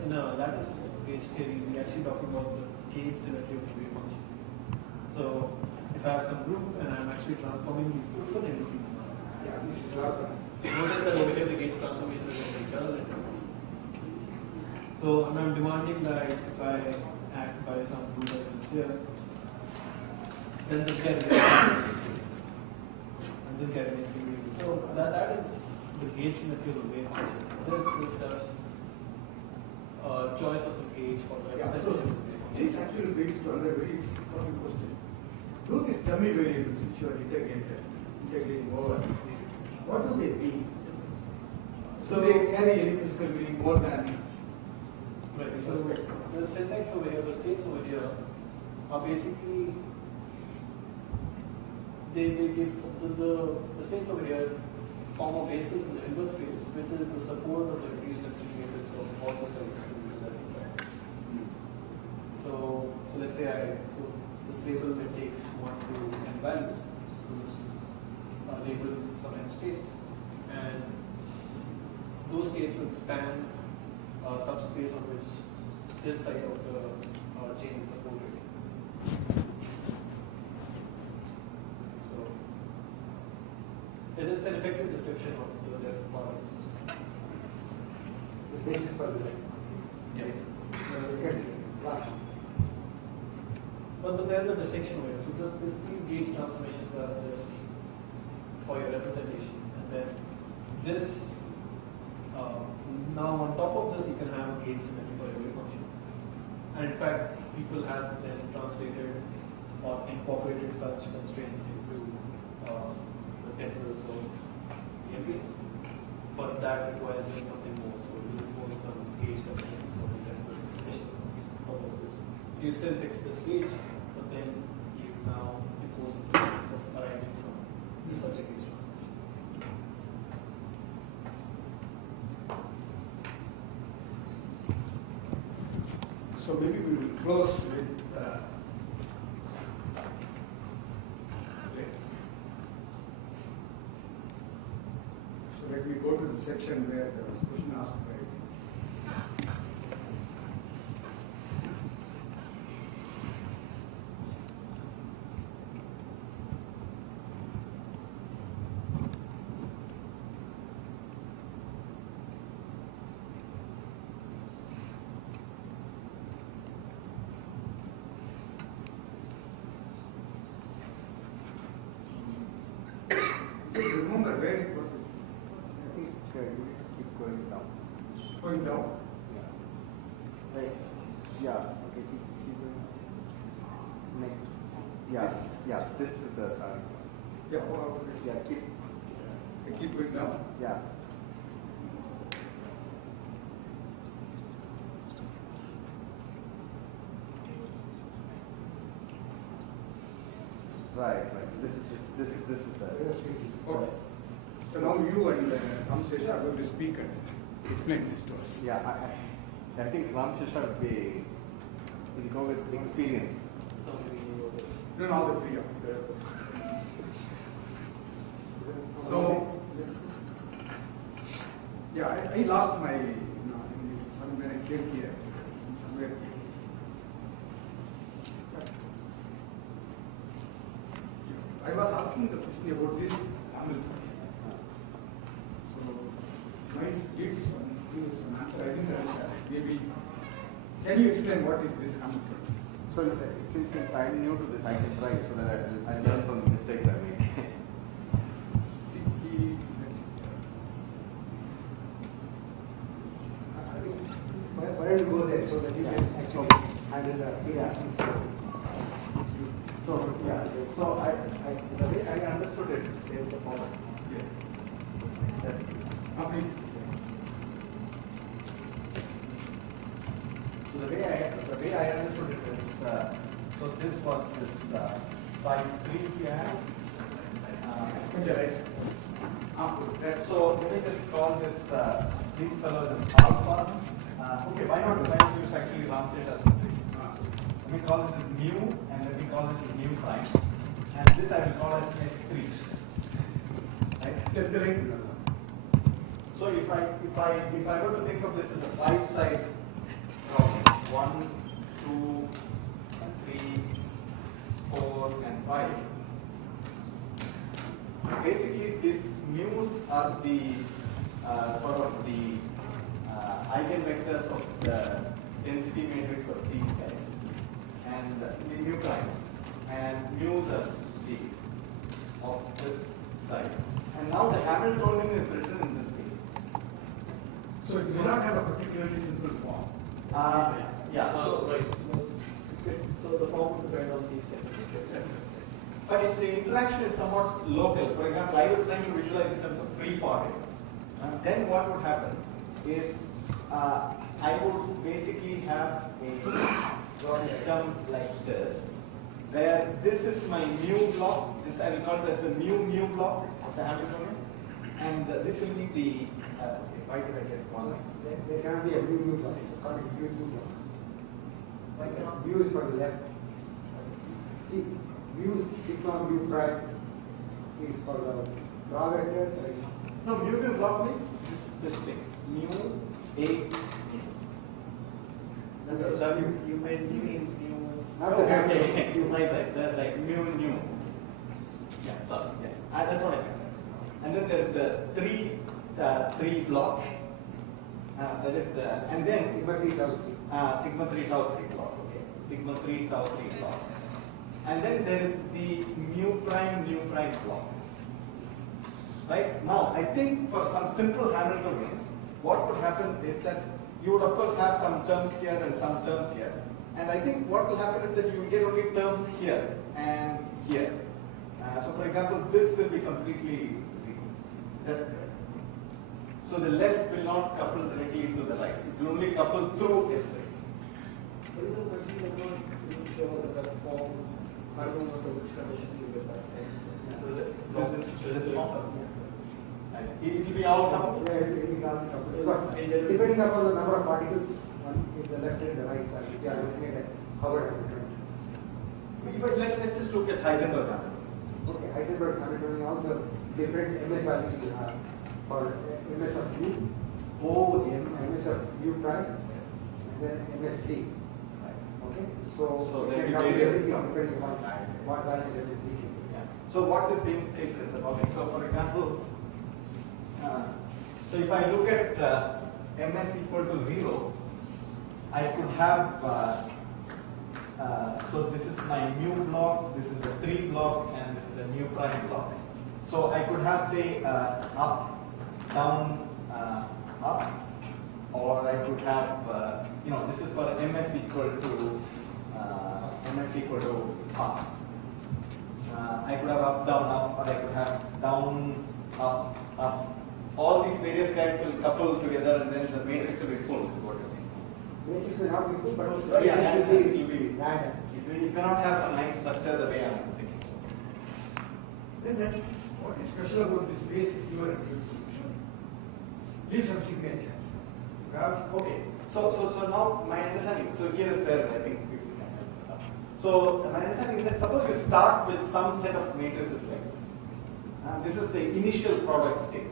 in a lattice gauge theory, we actually talking about the gauge symmetry of the wave function. So if I have some group and I'm actually transforming these open indices now. Yeah, this is our Notice that over here the gauge transformation is in internal intervals. So I'm demanding that if I act by some rule elements here, then this guy remains and this guy remains invariable. So that is the gauge symmetry of the wave function. This is just a choice of some gauge for the representation of the wave function. This actually brings to another very important question. Do these dummy variables which you are integrating over, what do they mean? So they carry any physical meaning more than right. So the syntax over here, the states over here are basically they give the states over here form a basis in the inverse space, which is the support of the reduced density matrix of all the cells to that effect. So let's say this label it takes 1 to n values. So this labels some m states, and those states will span a subspace on which this side of the chain is supported. So it's an effective description of the left part of the system. the basis for the Yes. last. But there's a distinction over here. So these gauge transformations are just for your representation, and then this. Now on top of this, you can have a gauge symmetry for your wave function. And in fact, people have then translated or incorporated such constraints into the tensors of the MPs. But that requires doing something more. So you impose some gauge constraints for the tensors on top of this. So you still fix this gauge, but then you now impose some constraints of arising from such a gauge. So maybe we will close with so let me go to the section where there was a question asked by remember where it was. I think you need to keep going down. Going down. Yeah. Right. Yeah. Okay. Keep going. Next. Yeah. Yeah. This is the starting point. Yeah, well, Yeah. keep going down. Yeah. Right. This is the. Okay. So now you and Ramsesha are going to speak and explain this to us. Yeah. I think Ramsesha will go with experience. No, all the three of you. So, yeah, I lost my, somewhere I came here, somewhere here. I was asking the question about this Hamilton. So, mine did some answer, I didn't understand. Maybe, can you explain what is this Hamilton? So since I'm new to this, I can try so that I learn from the mistakes I make. Why don't you go there so that you can actually handle that? Yeah. So the way I understood it is the following. Yes. That, Please. so the way I understood it is so this was this side 3 we have. So let me just call this these fellows as alpha. Okay, why not use actually Ramsesha's metric? Let me call this as mu, and let me call this as mu prime, and this I will call as Left the right. So if I were to think of this as a 5-side problem, 1, 2, 3, 4, and 5. Basically, these mu's are the sort of the eigenvectors of the density matrix of these guys, and the mu primes, and mu's are these of this side. And now the Hamiltonian is written in this case. So it may not have a particularly simple form. Yeah. Right. So the form would depend on these things. But if the interaction is somewhat local, for example, I was trying to visualize in terms of free particles, then what would happen is I would basically have a system like this, where this is my mu block, this I will call it as the mu block of the Hamiltonian, and this will be the, why did I get one? There can be a mu block. It's called a mu block. Mu is for the left. See, mu sigma mu prime is for the raw vector. No, mu block means this thing. Mu A. You mean Not the Okay, you right. That's like mu. Yeah, sorry. Yeah, that's what I meant. And then there's the three block. That is the, and then sigma 3 tau. sigma 3 tau 3 block. Okay, sigma 3 tau 3 block. And then there is the mu prime block. Right now, I think for some simple Hamiltonians, what would happen is that you would of course have some terms here and some terms here. And I think what will happen is that you will get only terms here and here. So for example, this will be completely zero. Is that correct? So the left will not couple directly to the right. It will only couple through S3. But you know, but you are not even sure that form, I don't know which conditions you get that form. This form. It will be all coupled. Depending upon the number of particles on the left and the right side, if you are looking at Howard Hamiltonian. Let's just look at Heisenberg Hamiltonian. Okay, Heisenberg Hamiltonian also different MS values you have for MS of U, MS of U prime, and then MS3. Okay, so there you will can be calculate various everything depending upon what values MS3 can be. So what is being stated is about it. So for example, so if I look at ms equal to 0, I could have, so this is my mu block, this is the 3 block, and this is the mu prime block. So I could have, say, up, down, up, or I could have, this is for ms equal to half. I could have up, down, up, or I could have down, up, up. All these various guys will couple together, and then the matrix will be full, is what you're saying. Matrix may not be full, but Yeah, it should be random. You cannot have some nice structure the way I'm thinking. Then what is special about this base is your solution. Leave some signature. Okay. So now my understanding. So here is where I think we can help this up. So my understanding is that suppose you start with some set of matrices like this. This is the initial product state.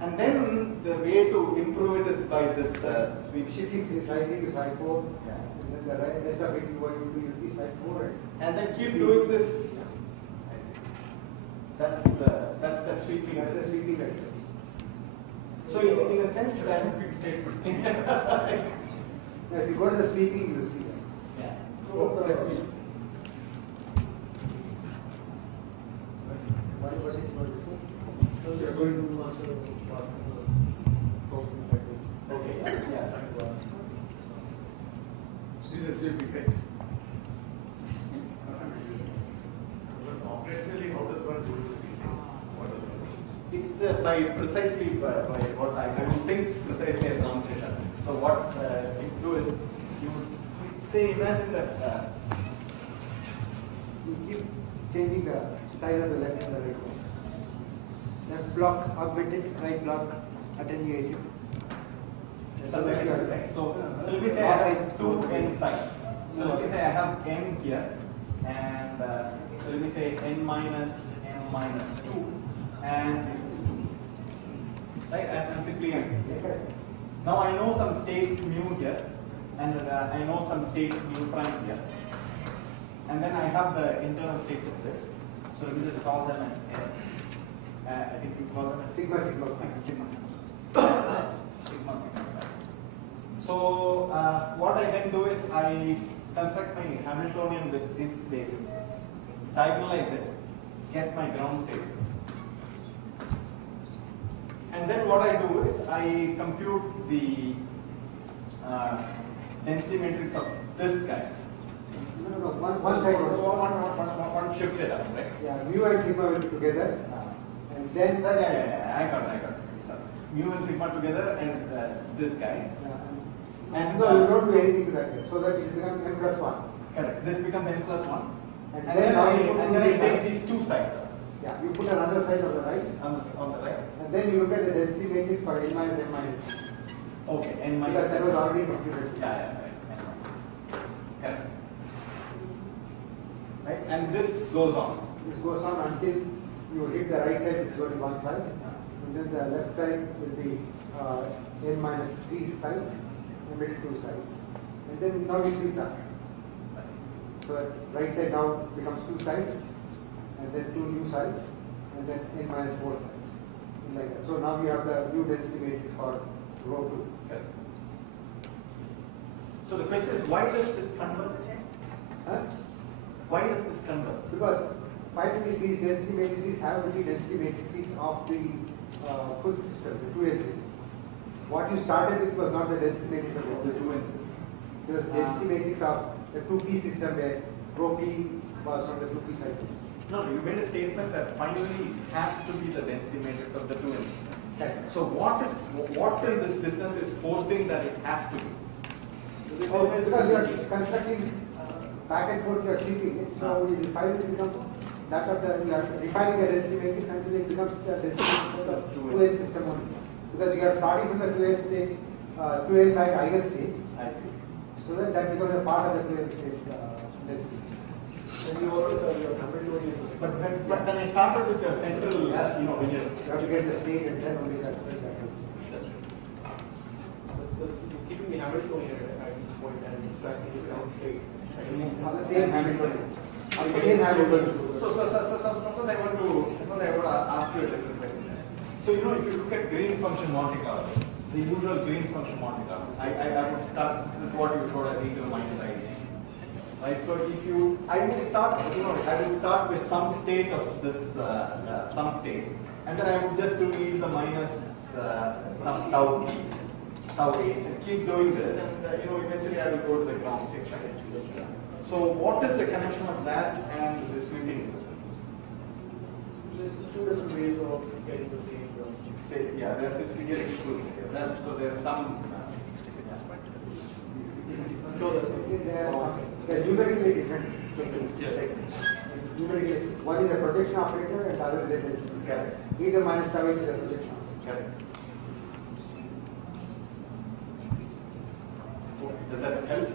And then the way to improve it is by this sweep Shifting side 3 to side 4, Yeah. and then the rest of it what you do is the side 4. And then keep doing this. That's the sweeping. That's the sweeping vector. So in a sense that Sweeping statement. If you go to the sweeping, you will see that. yeah. What was it about this one? You are going to answer the Okay. Yeah. This is a sweeping vector. operationally, how does one do it? It's by precisely by what I would think precisely as demonstration. So what you do is you say imagine that You keep changing the size of the left and the right one. Left block augmented, right block attenuated. something like that, right? So let me say I have two n sides. So let me say I have n here, and so let me say n minus 2, and this is 2. right? I'm simply empty. Now I know some states mu here, and I know some states mu prime here, and then I have the internal states of this. So let me just call them as S. I think you call them as Sigma. So what I then do is I construct my Hamiltonian with this basis, diagonalize it, get my ground state. And then what I do is I compute the density matrix of this guy. No, one side. One shifted up, right? Yeah, mu and sigma will be together, and then Yeah, I got it. So, mu and sigma together and this guy. and no, you don't do anything to that, so that it becomes m plus 1. Correct. This becomes n plus 1. And And then then now I, you put and then two I take sides. these two sides Yeah, you put another side on the right, on the right. and then you look at the density matrix for n minus m minus. Okay, n minus. Because that was already computed. Yeah, right. Correct. Right, and this goes on. This goes on until you hit the right side, which is only one side, and then the left side will be n minus 3 sides, and middle 2 sides. And then now you sweep back. So that right side now becomes 2 sides, and then 2 new sides, and then n minus 4 sides. Like that. So now we have the new density matrix for row 2. Correct. So the question is, why does this converge? Huh? Why does this converge? Because finally these density matrices have to be density matrices of the full system, the 2n system. What you started with was not the density matrix of the 2n system. It was density matrix of the 2p system where rho p was from the 2p side system. No, you made a statement that finally it has to be the density matrix of the 2n system. Correct. So what in this business is forcing that it has to be? Because you are constructing back and forth, you are sweeping it, so it will finally become that of the, you are refining the density matrix until it becomes the density matrix of the 2n system only. Because you are starting from the 2n state, 2n side eigenstate, I see. so that becomes a part of the 2n state density. And you always have your Hamiltonian. But when I started with the central, when you You have to get the state and then only that state that is. So keeping the Hamiltonian at each point and extracting the ground state. On the same Hamiltonian. On the same Hamiltonian. So suppose I want to ask you a different question. So if you look at Green's function Monte Carlo, the usual Green's function Monte Carlo, I would start. This is what you showed as e to the minus I. Right. So I would start with some state of this some state, and then I would just do e to the minus some tau p, tau h, and keep doing this, and eventually I will go to the ground state. Right? So what is the connection of that and the sweeping process? There's two different ways of getting the same ground state. Yeah, there's getting close. So there's some. Sure, that's They are numerically different techniques. Numerically, one is a projection operator and the other is a density. Correct. E to the minus tau h is a projection operator. Correct. Does that help?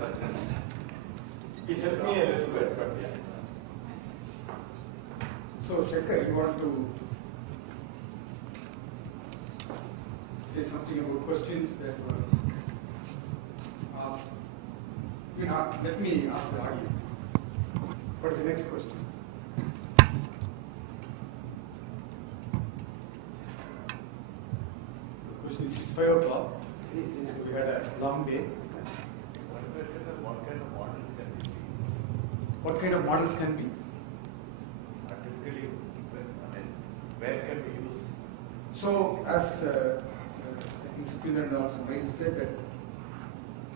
It helped me a little bit, but yeah. So, Shekhar, you want to say something about questions that were asked? Let me ask the audience. What is the next question? So the question is, it's 5 o'clock. So we had a long day. What kind of models can be? Typically, where can we use? So, as I think Suprinder and also Mike said that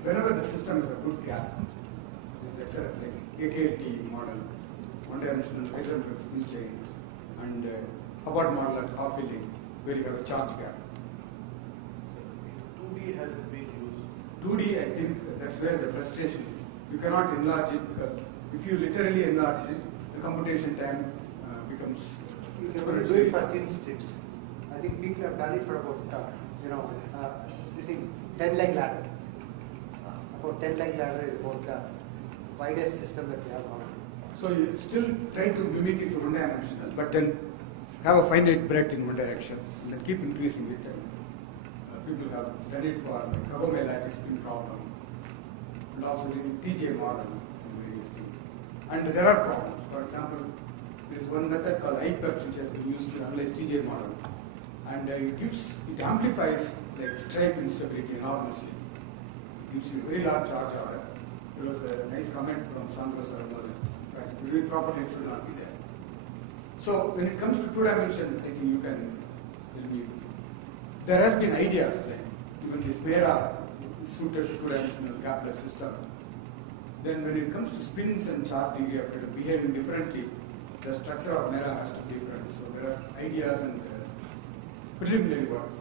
whenever the system is a good gap, it is excellent, like AKLT model, one-dimensional Heisenberg spin chain, and Hubbard model at half filling, where you have a charge gap. 2D has been used. 2D, I think that's where the frustration is. You cannot enlarge it because if you literally enlarge it, the computation time becomes You can do it for thin strips. I think people have done it for about, this thing, 10-leg ladder. About 10-leg ladder is about the widest system that we have on. So you still try to mimic it for one dimensional, but then have a finite breadth in one direction, and then keep increasing it. people have done it for the Kagome lattice spin problem, and also in TJ model and various things. And there are problems. For example, there is one method called IPEPS which has been used to analyze TJ model, and it amplifies the stripe instability enormously. It gives you a very large charge order. There was a nice comment from Sandra Saramose. In fact, the property should not be there. So when it comes to two-dimension, I think you can tell me. There has been ideas like even this Mera is suited to two-dimensional gapless system. Then when it comes to spins and charge degree of freedom behaving differently, the structure of Mera has to be different. So there are ideas and preliminary works.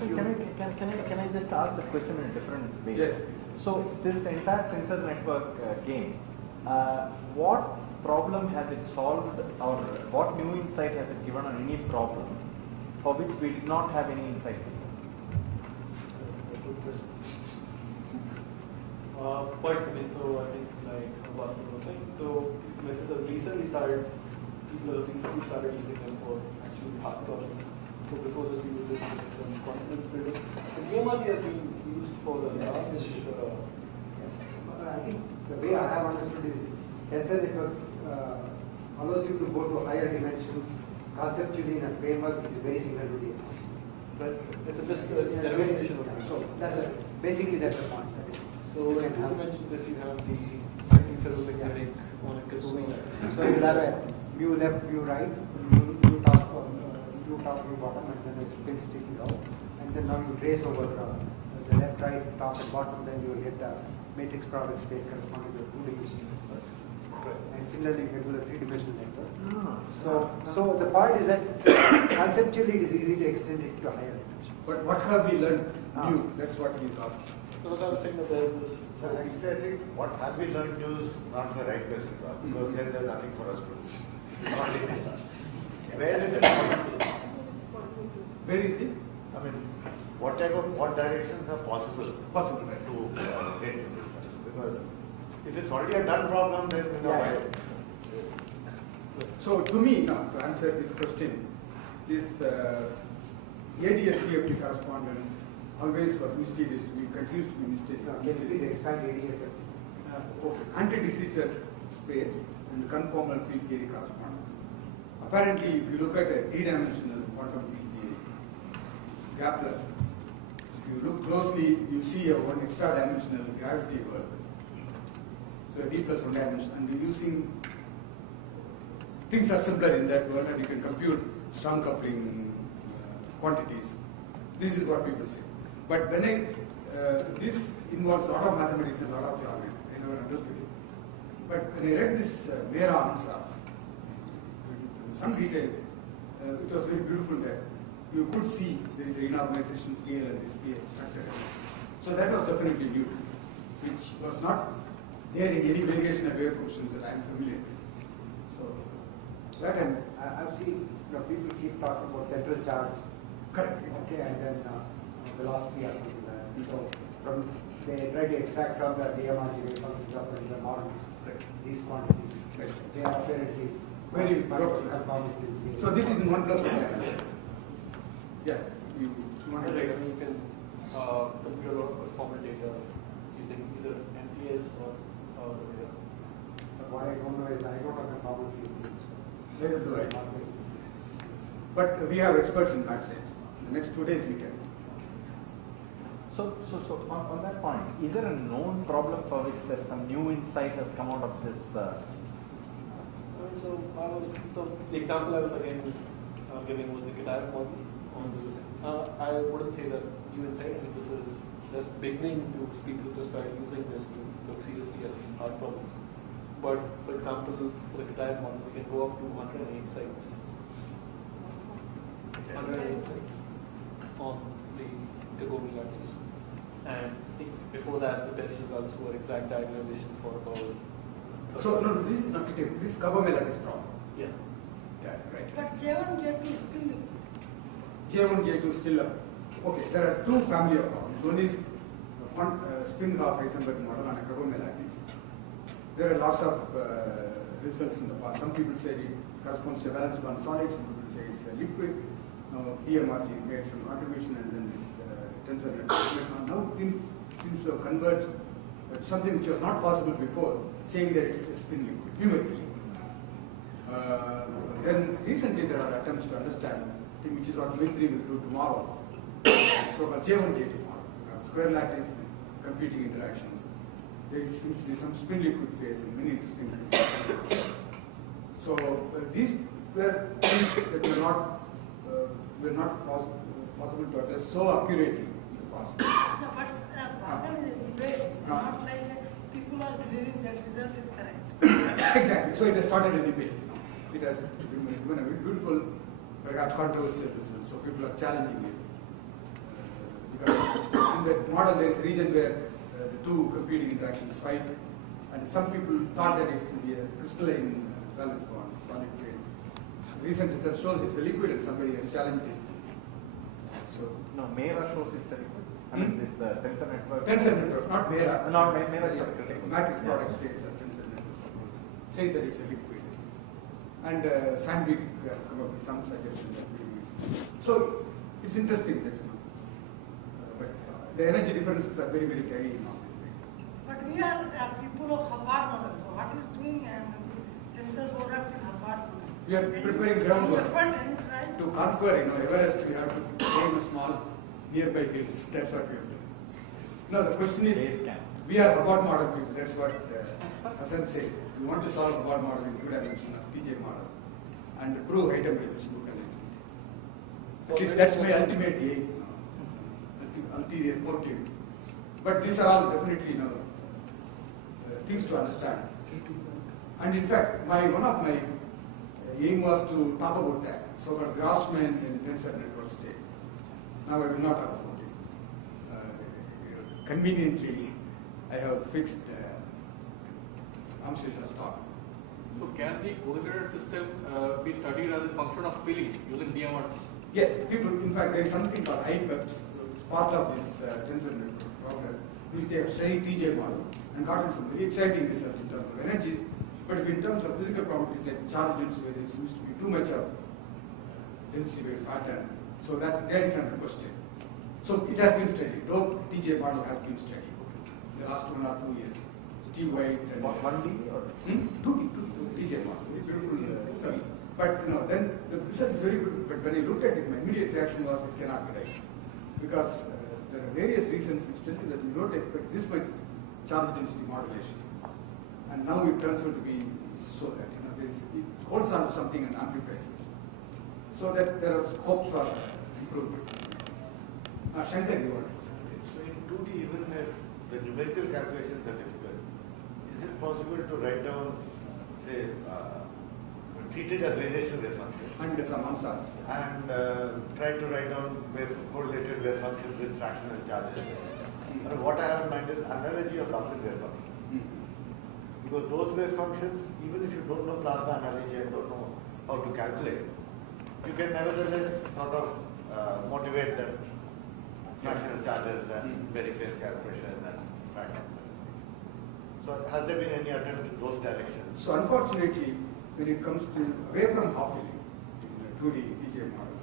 Can I just ask the question in a different way? Yes. So this entire tensor network game, what problem has it solved, or what new insight has it given on any problem for which we did not have any insight before? But I mean, so I think like Boston was saying, so these methods have recently started, people have recently started using them for actually hard problems. So before this we were just using some confidence building. The DMRG have been used for the last I think the way I have understood is tensor networks allows you to go to higher dimensions conceptually in a framework which is very similar to DMRG. But it's generalization of it. So basically that's the point. So like you mentioned, if you have the anti-ferromagnetic on a Kagome lattice. So you'll have a mu left, mu right, mu top, mu bottom, and then a spin sticking out. And then now you trace over the left, right, top, and bottom, then you will get the matrix product state corresponding to the two-dimensional network. And similarly, you can do the three-dimensional network. So the point is that conceptually it is easy to extend it to higher dimensions. But what have we learned new? That's what he is asking. Because I was saying that there's this. So actually, I think what have we learned new is not the right question to ask, because then there's nothing for us to do. Not really. Where is it possible? Where is it? I mean, what directions are possible? Possible, right? To get to this? Because if it's already a done problem, then you know. So to me, now to answer this question, this ADS-CFT correspondent always was mysterious to me, continues to be mysterious. Can you please expand ADS? Okay. Anti-de Sitter space and conformal field theory correspondence. Apparently, if you look at a three-dimensional quantum field theory, gapless, if you look closely, you see a one extra-dimensional gravity world. So a D plus one dimension, and you're using things are simpler in that world, and you can compute strong coupling quantities. This is what people say. But when this involves a lot of mathematics and a lot of jargon, I never understood it. But when I read this Mera answers, in some detail, it was very beautiful that you could see there is a renormalization scale and this scale structure. So that was definitely new, which was not there in any variation of wave functions that I am familiar with. So that and I've seen people keep talking about central charge. correct. Okay, and then velocity or something like that. So they try to extract from the DMRG wave functions up in the models these quantities. Right. They are apparently Very conforming to the. So this is in 1 plus 1. Yeah. You want to Right, I take mean, you can compute a lot of conformal data using either MPS or But what I don't know is I don't have conformal fields. Neither do I. But we have experts in math science. In the next 2 days we can. So on that point, is there a known problem for which there some new insight has come out of this? So the example I was again giving was the guitar model on this. I wouldn't say that new insight, and this is just beginning to people to start using this to look seriously at these hard problems. But for example, for the guitar model, we can go up to 108 sites. 108 sites on the Kagome lattice. And I think before that, the best results were exact diagonalization for about. So no, this is not a this is Kagome lattice problem. Yeah. Yeah, right. But J1, J2 is still. J1, J2 still up. Okay, there are two family of problems. One is one spin half Heisenberg model on a Kagome lattice. There are lots of results in the past. Some people say it corresponds to a valence bond solid, some people say it's a liquid. EMRG made some contribution, and then this tensor network now seems to have converged something which was not possible before, saying that it's a spin liquid, numerically. Then recently there are attempts to understand, which is what Q3 will do tomorrow, so-called J1, J2 model. Square lattice competing interactions. There seems to be some spin liquid phase and many interesting things. So these were things that were not possible to address so accurately in the past. No, but problem is debate. It's not like people are believing that result is correct. Exactly. So it has started a debate. It has given a beautiful, perhaps controversial result. So people are challenging it. Because in that model there is a region where the two competing interactions fight, and some people thought that it should be a crystalline valence bond, solid phase. Recent research shows it's a liquid, and somebody has challenged it. So no, Mera shows it's a liquid. I mean this tensor network. Tensor network, not Mera. Not Mera is a critical. Matrix product states of tensor network says that it's a liquid. And Sandvik has come up with some suggestion that we use. So it's interesting that but the energy differences are very, very tiny in all these things. But we are people of Hubbard model. So what is doing this tensor product in Hubbard model? We are preparing groundwork Right? to conquer, Everest. We have to name small nearby hills. That's what we have done. No, the question is, we are Hubbard model people. That's what Hassan says. We want to solve Hubbard model in two-dimensional TJ model and prove high temperature smooth connectivity. At least that's my ultimate aim. Ulterior motive. But these are all definitely things to understand. And in fact, one of my aim was to talk about that, so-called Grassmann and tensor network states. Now I will not talk about it. Conveniently, I have fixed Amshesh's talk. So can the coordinated system be studied as a function of filling using DMR? Yes, people, in fact, there is something called IPEPS. It's part of this tensor network progress, which they have studied TJ model and gotten some very exciting research in terms of energies. But if in terms of physical properties like charge density, where there seems to be too much of density wave pattern, so that is under question. So it has been studied. Though TJ model has been studied in the last 1 or 2 years. Steve White and 1D or 2D TJ model, very beautiful research. But then the research is very good. But when I looked at it, my immediate reaction was it cannot be right, because there are various reasons which tell you that you don't expect this much charge density modulation. And now it turns out to be so that it holds on to something and amplifies it. So that there are scopes for improvement. Shankar, you want to say? So in 2D, even if the numerical calculations are difficult, is it possible to write down, say, treat it as variation wave function? And some answers. And try to write down correlated wave functions with fractional charges. What I have in mind is analogy of Laplace wave function. Because those wave functions, even if you don't know plasma analogy and don't know how to calculate, you can nevertheless sort of motivate them fractional charges and very phase calculation and fractions. So has there been any attempt in those directions? So unfortunately, when it comes to away from half-filling in 2D TJ model,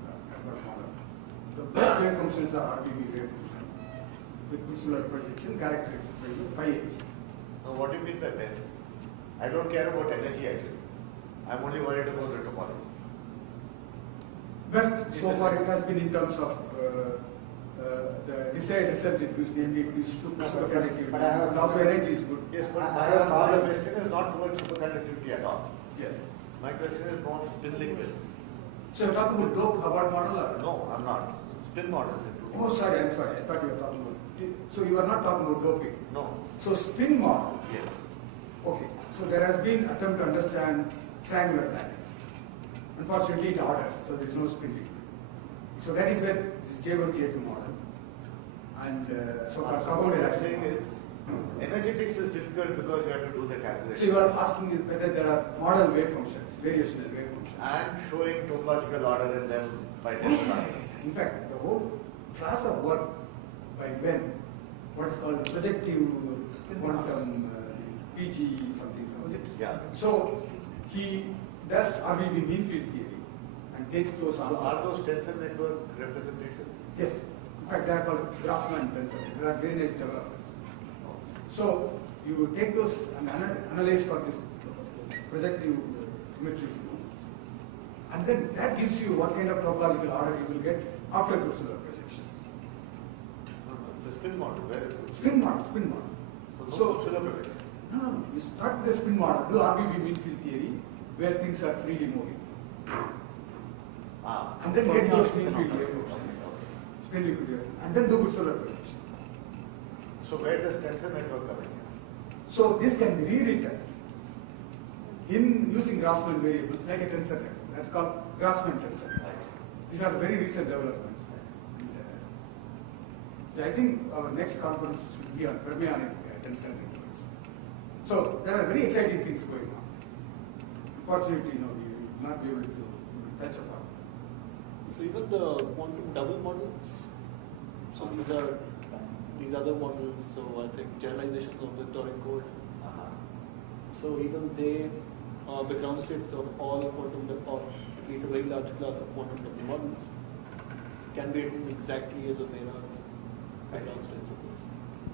the best wave functions are RBB wave functions with pulsar projection characteristic by phi h. Now what do you mean by best? I don't care about energy actually. I'm only worried about the topology. Best so far it has been in terms of the desired result it gives, namely it gives superconductivity. But I have also energy is good. Yes, but my question is not towards superconductivity at all. Yes. My question is more spin liquid. So you're talking about doped Hubbard model or? No, I'm not. Spin models. Oh, sorry, I'm sorry. I thought you were talking about. So you are not talking about doping. No. So spin model. Yes. Okay. So there has been attempt to understand triangular lattice. Unfortunately, it orders, so there is no spin liquid. So that is where this J1, J2 model and so What I'm saying is, energetics is difficult because you have to do the calculation. So you are asking whether there are model wave functions, variational wave functions. And showing topological order in them by tensor. In fact, the whole class of work by Ben, what is called projective quantum PG something. Yeah. So he does RBB mean field theory and takes those So answers. are those tensor network representations? Yes. In fact, they are called Grassmann tensor. They are very nice developers. So you take those and analyze for this projective symmetry. And then that gives you what kind of topological order you will get after Kurzula projection. No, the spin model, where is it? Spin model. So no Kurzula projection. No. You start with the spin model, do RBB mean field theory, where things are freely moving. And then get those mean field waveforms. Spin liquid wave. And then do Kurzula projection. So where does tensor network come in? So this can be rewritten in using Grassmann variables like a tensor network. That's called Grassmann tensor networks. These are very recent developments. And, I think our next conference should be on fermionic tensor networks. So there are very exciting things going on. Unfortunately, we will not be able to touch upon. So even the quantum double models, so these are these other models, so I think generalizations of the Turing code. So even they are the ground states of all quantum, or at least a very large class of quantum double models, can be written exactly as though they are the ground states of this.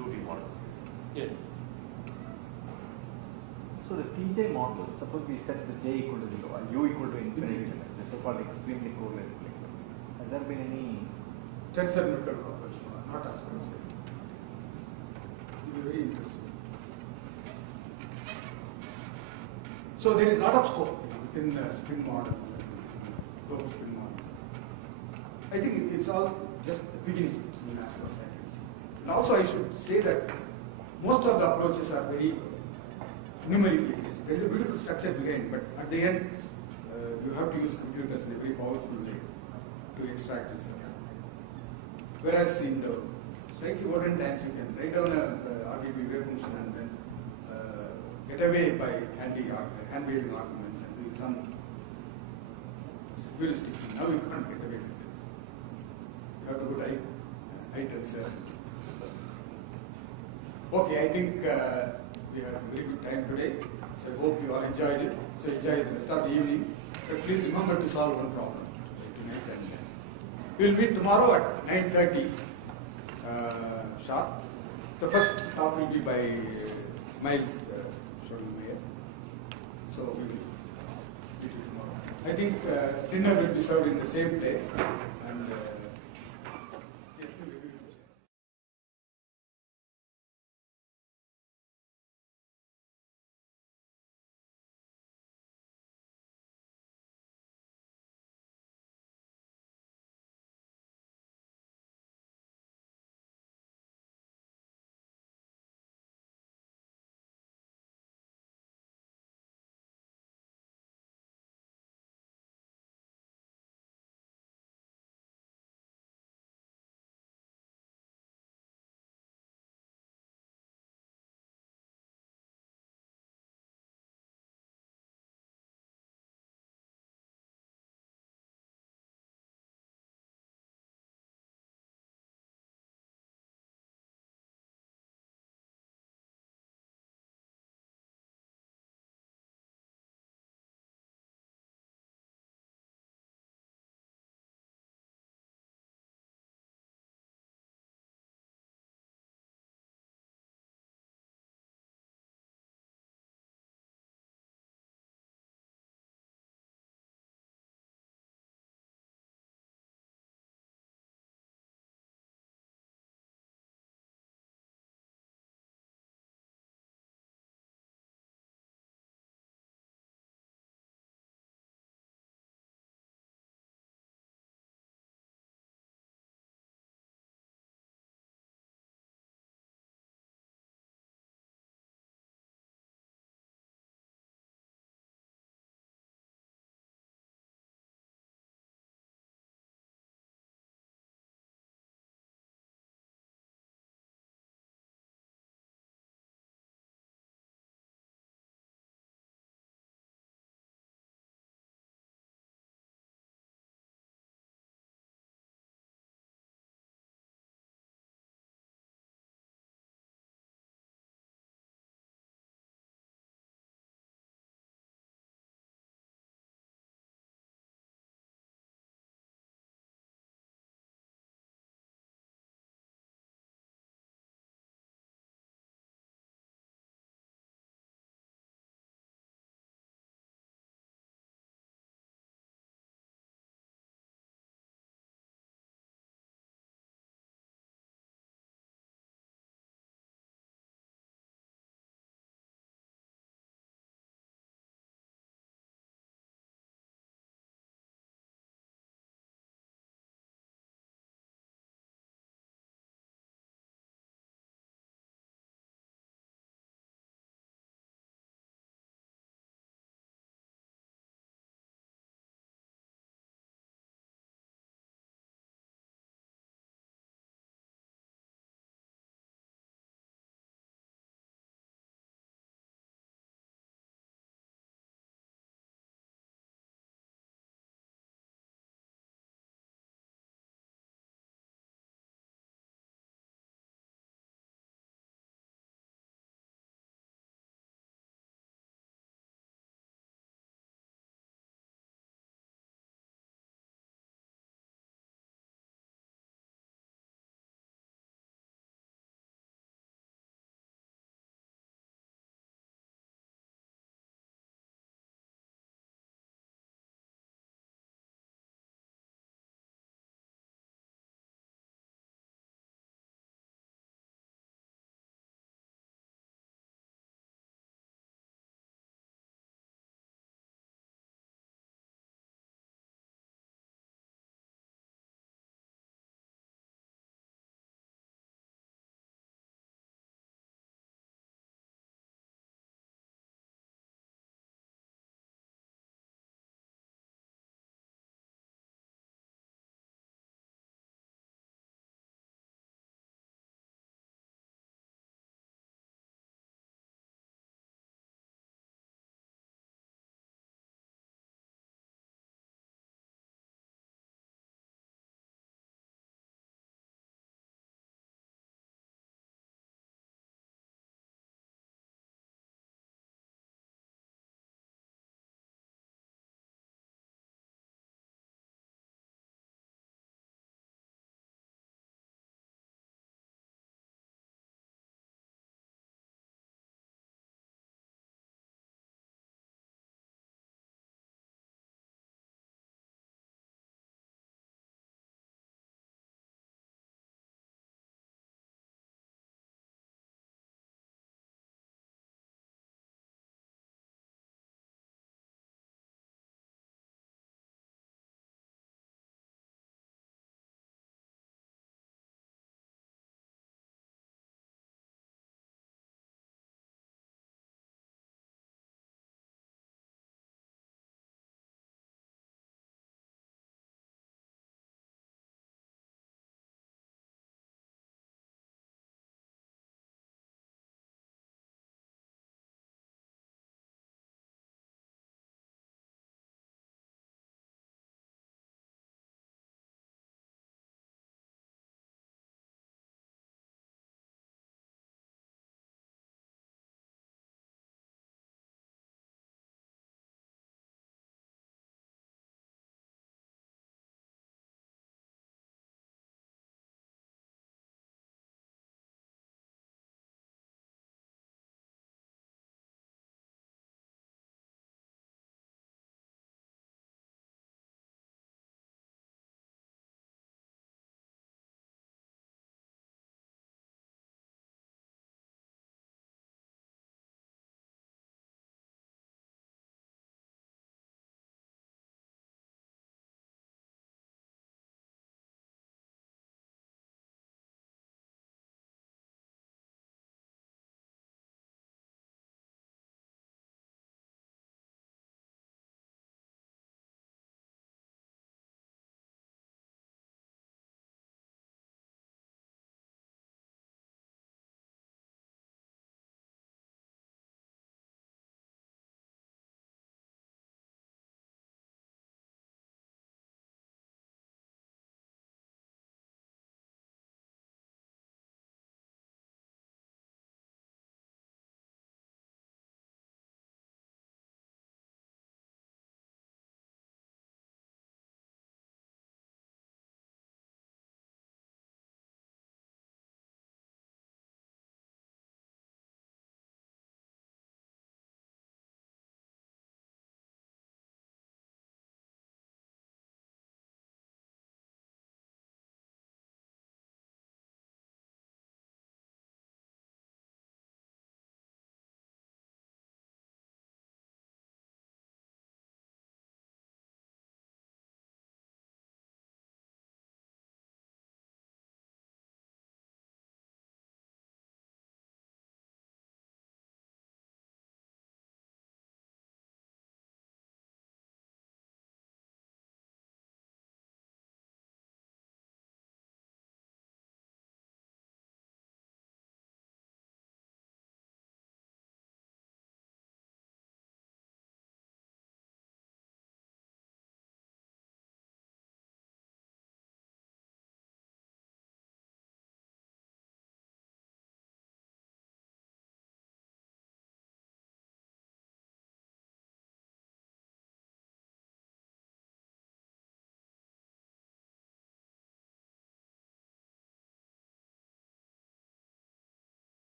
2D models. Yeah. So the TJ model, suppose we set the J equal to 0 and U equal to infinity, the so-called extremely correlated. Has there been any Tensor network properties, not as well. It will be very interesting. So there is a lot of scope within spin models and closed spin models. I think it's all just the beginning as far as I can see. And also I should say that most of the approaches are very numerically based. There is a beautiful structure behind, but at the end you have to use computers in a very powerful way to extract results. Whereas in the slightly modern times you can write down a RGB wave function and then get away by hand-waving arguments and doing some heuristic thing. Now you can't get away with it. You have to go to height tensor. Okay, I think we had a very good time today. So I hope you all enjoyed it. So enjoy the rest of the evening. But please remember to solve one problem tonight and then. We'll meet tomorrow at 9:30 sharp. The first talk will be by Miles Schoenmeier. So we will meet you tomorrow. I think dinner will be served in the same place.